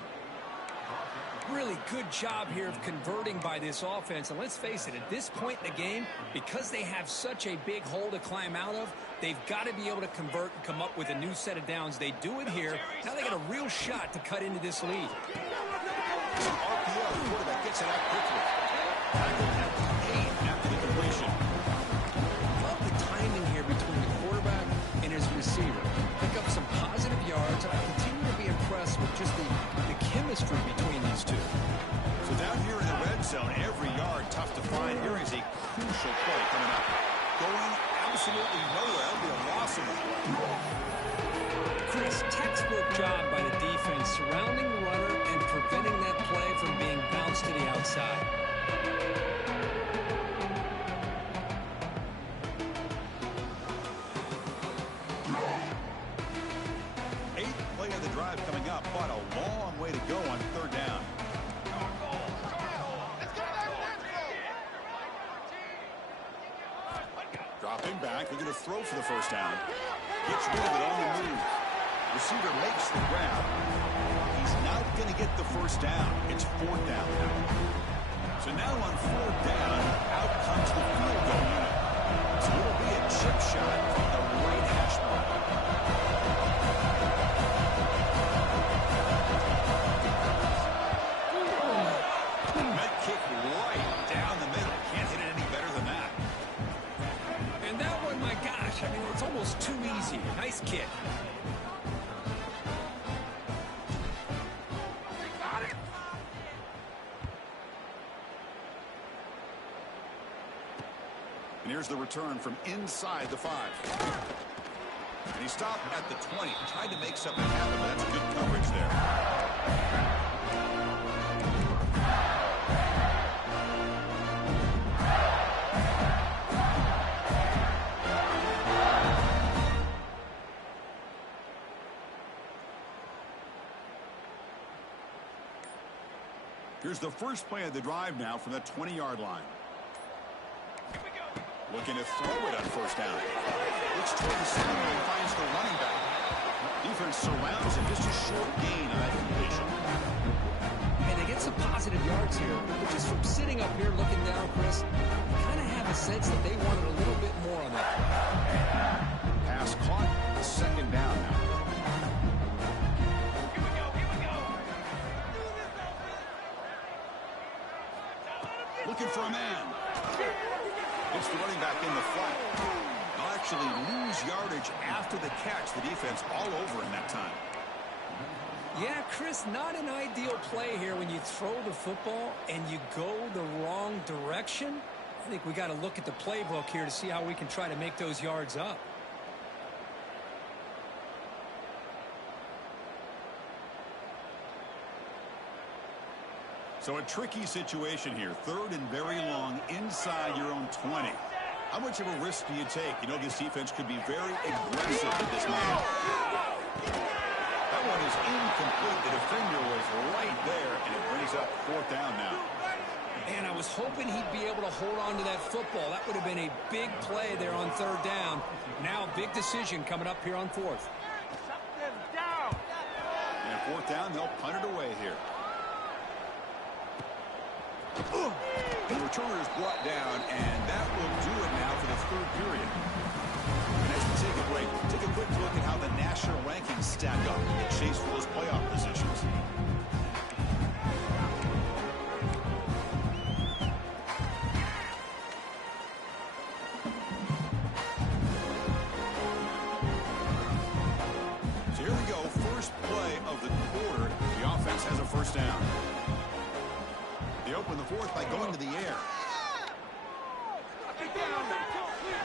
Really good job here of converting by this offense. And let's face it, at this point in the game, because they have such a big hole to climb out of, they've got to be able to convert and come up with a new set of downs. They do it here. Now they got a real shot to cut into this lead. Some RPO. The quarterback gets it out quickly. Tackled at the 8 after the completion. Love the timing here between the quarterback and his receiver. Pick up some positive yards, and I continue to be impressed with just the chemistry between these two. So down here in the red zone, every yard tough to find. Here is a crucial play coming up. Going absolutely nowhere. That'll be a loss of the play. Chris, textbook job by the defense surrounding the runner and preventing that play from being bounced to the outside. Eighth play of the drive coming up, but a long way to go on third down. Dropping back, looking to throw for the first down. Gets rid of it on the move. Receiver makes the grab. He's not going to get the first down. It's fourth down now. So now on fourth down, out comes the field goal unit. So it'll be a chip shot from the right hash mark. Med kick right down the middle. Can't hit it any better than that. And that one, my gosh, I mean, it's almost too easy. Nice kick. And here's the return from inside the 5. And he stopped at the 20. Tried to make something happen, but that's good coverage there. Here's the first play of the drive now from the 20-yard line. Looking to throw it on first down. Looks toward the sideline, finds the running back. Defense surrounds him. Just a short gain on that completion. And they get some positive yards here. But just from sitting up here looking down, Chris, you kind of have a sense that they wanted a little bit more on that. Pass caught. Second down now. Looking for a man. It's the running back in the flat. Now that actually lose yardage after the catch. The defense all over in that time. Yeah, Chris, not an ideal play here when you throw the football and you go the wrong direction. I think we got to look at the playbook here to see how we can try to make those yards up. So a tricky situation here. 3rd and very long inside your own 20. How much of a risk do you take? You know, this defense could be very aggressive at this moment. That one is incomplete. The defender was right there, and it brings up 4th down now. And I was hoping he'd be able to hold on to that football. That would have been a big play there on 3rd down. Now a big decision coming up here on 4th. And 4th down, they'll punt it away here. And the returner is brought down, and that will do it now for the 3rd period. And as we take a break, take a quick look at how the national rankings stack up in the chase for those playoff positions. So here we go, first play of the quarter. The offense has a 1st down. They open the 4th by going to the air.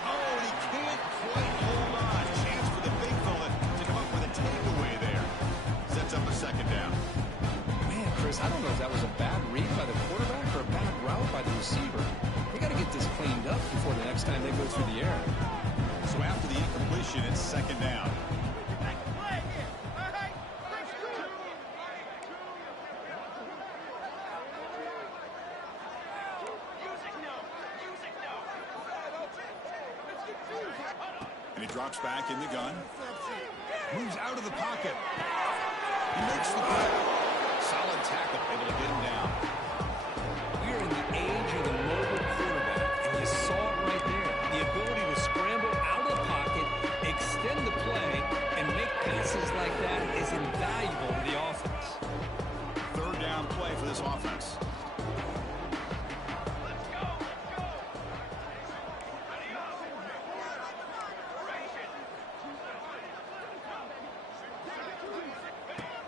Oh, and he can't quite hold on. Chance for the big fella to come up with a takeaway there. Sets up a 2nd down. Man, Chris, I don't know if that was a bad read by the quarterback or a bad route by the receiver. They got to get this cleaned up before the next time they go through the air. So after the incompletion, it's 2nd down. And he drops back in the gun. Moves out of the pocket. He makes the play. Solid tackle, able to get him down. We're in the age of the mobile quarterback, and you saw it right there. The ability to scramble out of the pocket, extend the play, and make passes like that is invaluable to the offense. 3rd down play for this offense.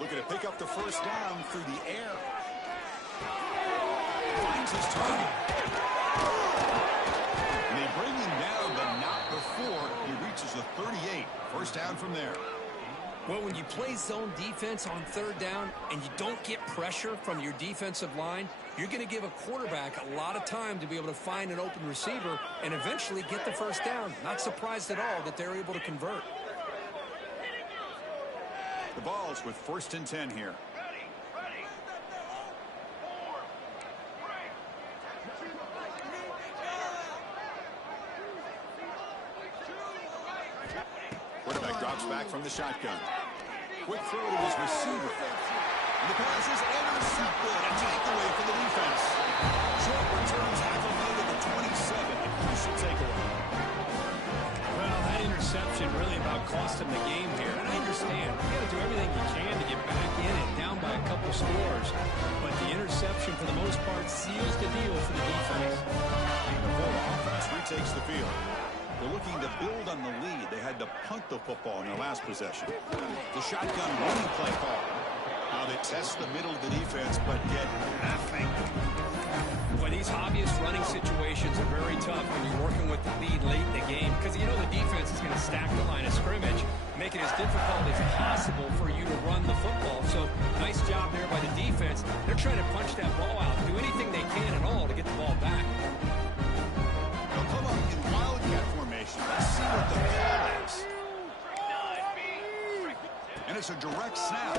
Looking to pick up the 1st down through the air. Finds his target. And they bring him down, but not before he reaches the 38. 1st down from there. Well, when you play zone defense on 3rd down and you don't get pressure from your defensive line, you're going to give a quarterback a lot of time to be able to find an open receiver and eventually get the 1st down. Not surprised at all that they're able to convert. The ball's with 1st and 10 here. Quarterback drops back from the shotgun. Quick throw to his receiver. And the pass is intercepted. A takeaway for the defense. Short returns half a field to the 27. A crucial takeaway. Well, that interception really about cost him the game here. And I understand. You got to do everything you can to get back in it, down by a couple scores. But the interception, for the most part, seals the deal for the defense. The whole offense retakes the field. They're looking to build on the lead. They had to punt the football in their last possession. The shotgun running play call. Now they test the middle of the defense, but get nothing. Well, these obvious running situations are very tough when you're working with the lead late in the game because you know the defense is going to stack the line of scrimmage, make it as difficult as possible for you to run the football. So nice job there by the defense. They're trying to punch that ball out, do anything they can at all to get the ball back. They'll come up in wildcat formation. Let's see what the call is. And it's a direct snap.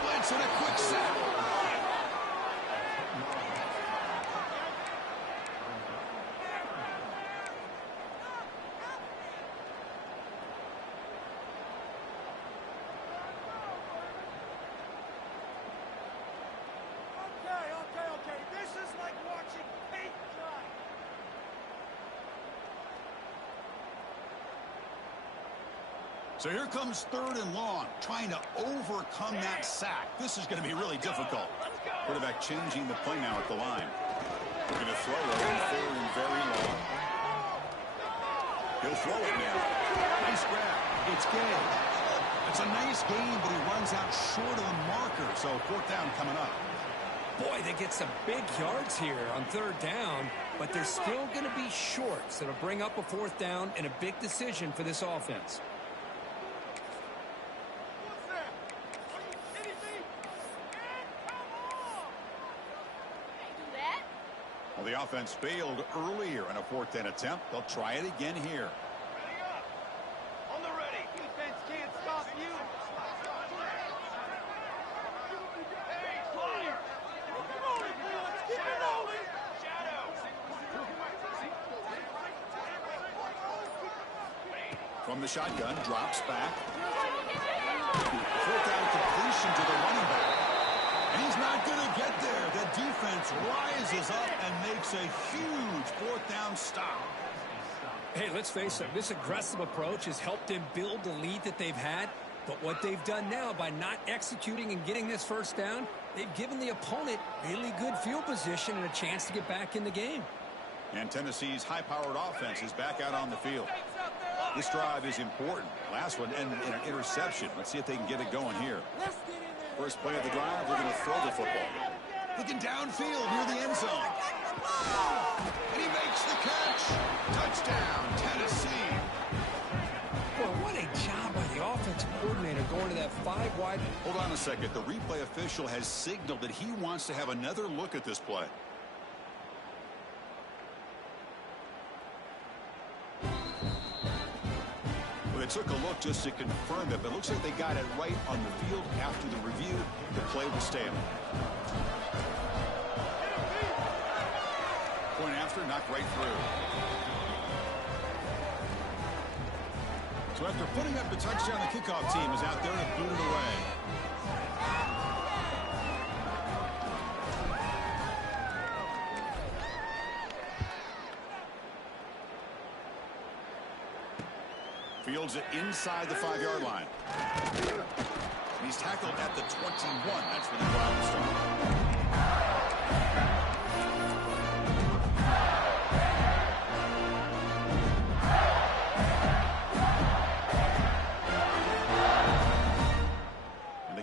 Blitz and a quick sack. Okay. This is like watching paint dry. So here comes 3rd and long, trying to overcome that sack. This is going to be really difficult. Quarterback changing the play now at the line. We're going to throw it on 3rd and very long. He'll throw it now. Nice grab. It's game. It's a nice gain, but he runs out short of the marker, so fourth down coming up. Boy, they get some big yards here on third down, but they're still going to be short, so it'll bring up a fourth down and a big decision for this offense. What's that? Are you kidding me? Man, come on! Can't do that. Well, the offense failed earlier in a fourth down attempt. They'll try it again here. Ready up! On the ready! Defense can't stop you! Hey, flyer! Keep it rolling, Felix! Keep it rolling! Shadow! From the shotgun, drops back. Fourth down completion to the running back. And he's not going to get there. The defense rises up and makes a huge fourth down stop. Hey, let's face it, this aggressive approach has helped them build the lead that they've had. But what they've done now by not executing and getting this first down, they've given the opponent really good field position and a chance to get back in the game. And Tennessee's high-powered offense is back out on the field. This drive is important. Last one ended in an interception. Let's see if they can get it going here. First play of the drive, they're going to throw the football. Looking downfield near the end zone. And he makes the catch. Touchdown, Tennessee. Well, what a job by the offensive coordinator going to that 5-wide. Hold on a second. The replay official has signaled that he wants to have another look at this play. Well, they took a look just to confirm it, but it looks like they got it right on the field after the review. The play was stale. Point after, knocked right through. So after putting up the touchdown, the kickoff team is out there to boot it away. Fields it inside the 5-yard line. And he's tackled at the 21. That's where the problem started.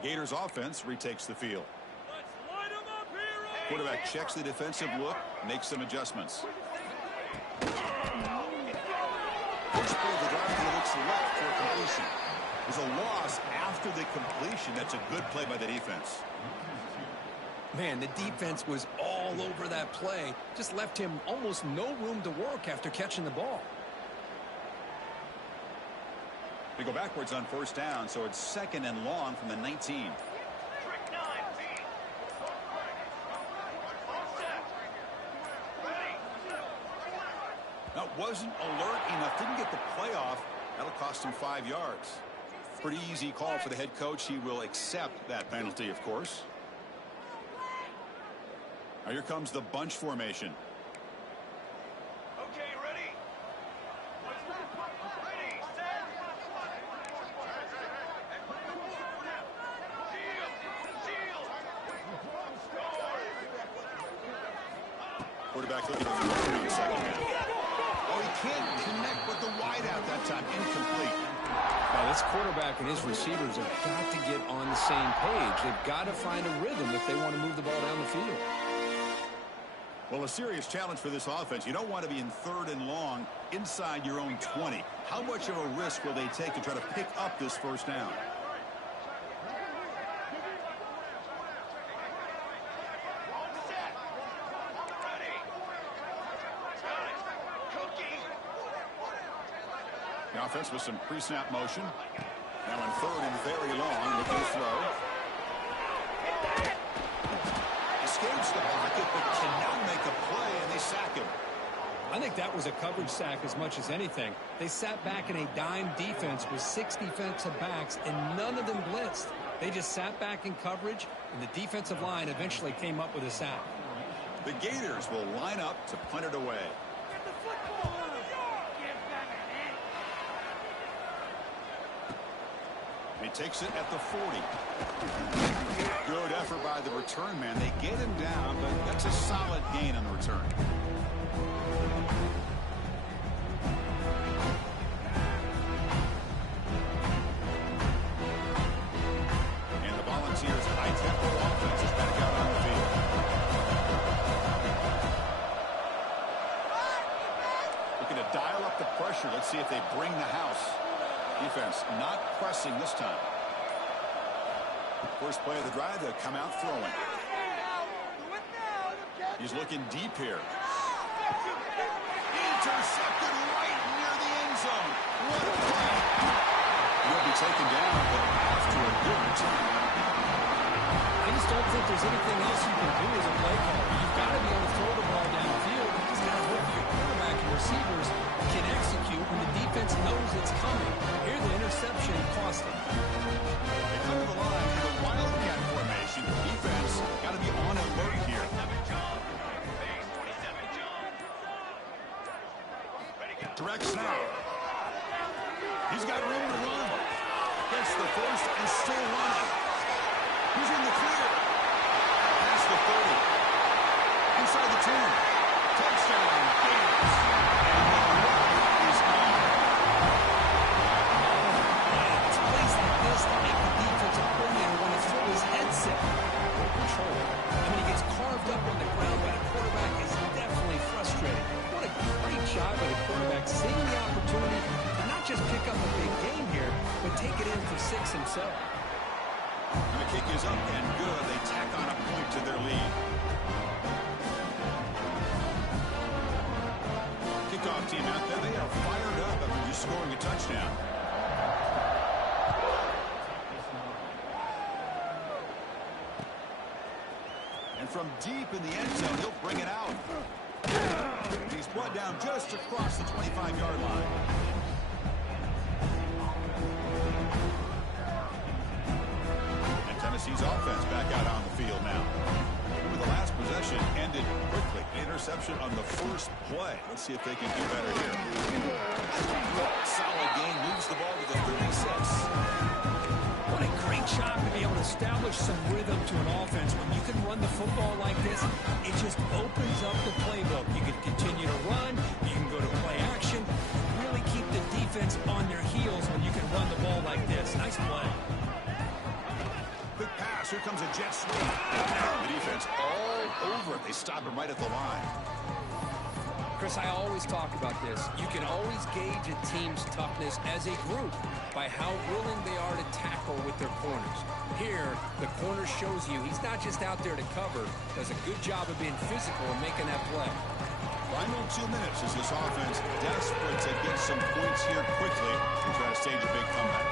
Gators offense retakes the field. Let's light 'em up here! Quarterback checks the defensive look, makes some adjustments. First play of the drive, he looks left for a completion. There's a loss after the completion. That's a good play by the defense. Man, the defense was all over that play. Just left him almost no room to work after catching the ball. They go backwards on first down, so it's second and long from the 19. Trick 9, Pete! All set! Ready! Now, wasn't alert enough, didn't get the play off. That'll cost him 5 yards. Pretty easy call for the head coach. He will accept that penalty, of course. Now here comes the bunch formation. Okay, ready? Ready, set! Shield! Quarterback looking at the second man. Oh, he can't connect with the wideout that time. Incomplete. Now, this quarterback and his receivers have got to get on the same page. They've got to find a rhythm if they want to move the ball down the field. Well, a serious challenge for this offense. You don't want to be in third and long inside your own 20. How much of a risk will they take to try to pick up this first down? The offense with some pre-snap motion. Now in third and very long, looking to throw. Escapes the pocket, but cannot make a play, and they sack him. I think that was a coverage sack as much as anything. They sat back in a dime defense with 6 defensive backs, and none of them blitzed. They just sat back in coverage, and the defensive line eventually came up with a sack. The Gators will line up to punt it away. Get the football on the yard! Get back at it! He takes it at the 40. Good effort by the return man. They get him down, but that's a solid gain on the return. pressure. Let's see if they bring the house. Defense not pressing this time. First play of the drive, they'll come out throwing. He's looking deep here. Intercepted right near the end zone. What a play. He'll be taken down, but after a good return. I just don't think there's anything else you can do as a play caller. You've got to be able to throw the ball downfield. You just got to hope your quarterback and receivers can execute when the defense knows it's coming. Here, the interception cost them. They come to the line in a wildcat formation. Defense got to be on alert here. Direct snap. He's got room to run. Gets the first and still running. He's in the clear. Past the 30. Inside the 10. Touchdown. Gators. And the run is on. Yeah, it's plays like this that make the defensive coordinator want to throw his headset. Control. I mean, he gets carved up on the ground by the quarterback is definitely frustrating. What a great job by the quarterback seeing the opportunity to not just pick up a big game here, but take it in for 6 himself. And the kick is up and good. They tack on a point to their lead. Kickoff team out there. They are fired up after just scoring a touchdown. And from deep in the end zone, he'll bring it out. He's brought down just across the 25-yard line. And Tennessee's offense back out on the field now. Remember, the last possession ended quickly. Interception on the first play. Let's see if they can do better here. Solid game. Moves the ball to the 36. What a great job to be able to establish some rhythm to an offense. When you can run the football like this, it just opens up the playbook. You can continue to run. You can go to play action. Really keep the defense on their heels when you can run the ball like this. Nice play. Quick pass. Here comes a jet sweep. The defense all over it. They stop him right at the line. Chris, I always talk about this. You can always gauge a team's toughness as a group by how willing they are to tackle with their corners. Here, the corner shows you he's not just out there to cover, does a good job of being physical and making that play. Final 2 minutes as this offense desperate to get some points here quickly and try to stage a big comeback.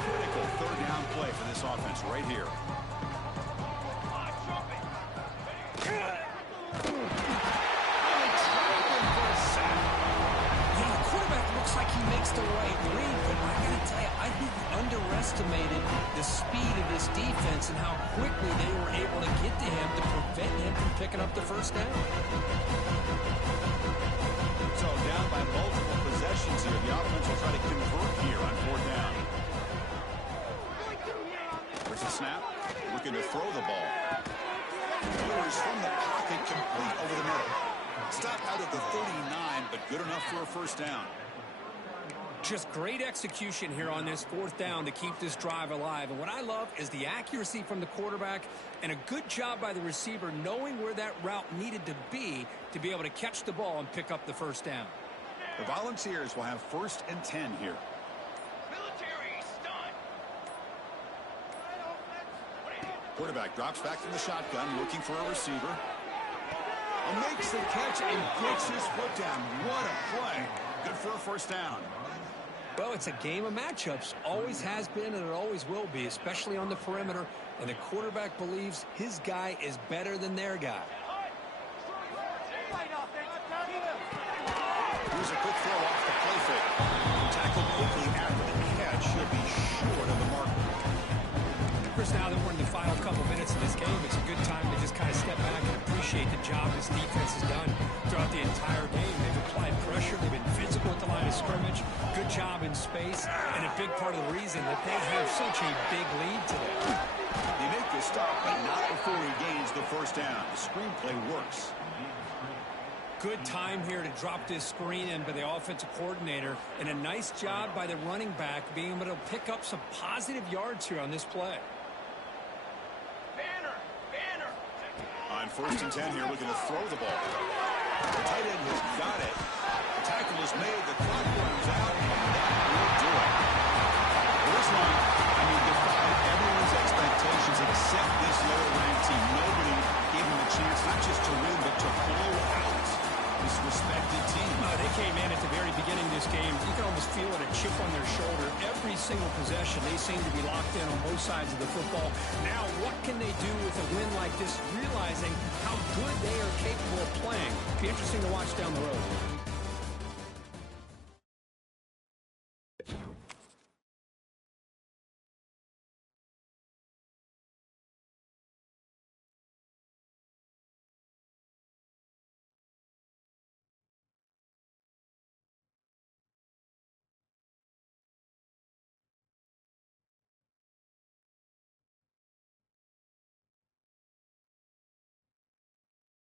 Critical third down play for this offense right here. Like he makes the right read, but I gotta tell you, I think he underestimated the speed of this defense and how quickly they were able to get to him to prevent him from picking up the first down. So down by multiple possessions here. The offense will try to convert here on fourth down. There's a snap. Looking to throw the ball. Yours from the pocket, complete over the middle. Stop out of the 39, but good enough for a first down. Just great execution here on this fourth down to keep this drive alive. And what I love is the accuracy from the quarterback and a good job by the receiver knowing where that route needed to be able to catch the ball and pick up the first down. The Volunteers will have 1st and 10 here. Military stunt. Quarterback drops back from the shotgun, looking for a receiver. And makes the catch and gets his foot down. What a play. Good for a first down. Well, it's a game of matchups. Always has been and it always will be, especially on the perimeter. And the quarterback believes his guy is better than their guy. Here's a quick throw off the play fake. Tackled quickly after the catch. He'll be short of the marker. Chris, now that we're in the final couple minutes of this game, it's a good time to just kind of step back and appreciate the job this defense has done throughout the entire game. They've applied pressure. They've been physical at the line of scrimmage. Good job in space. And a big part of the reason that they have such a big lead today. They make the stop, but not before he gains the first down. The screenplay works. Good time here to drop this screen in by the offensive coordinator. And a nice job by the running back being able to pick up some positive yards here on this play. On line. 1st and 10 here, looking to throw the ball. The tight end has got it. The tackle is made. The clock runs out, and that will do it. Well, this one, I mean, defied everyone's expectations except this lower-ranked team. Nobody gave them a chance not just to win, but to blow out this respected team. They came in at the very beginning of this game. You can almost feel it, a chip on their shoulder. Every single possession, they seem to be locked in on both sides of the football. Now, what can they do with a win like this, realizing how good they are capable of playing? It'll be interesting to watch down the road.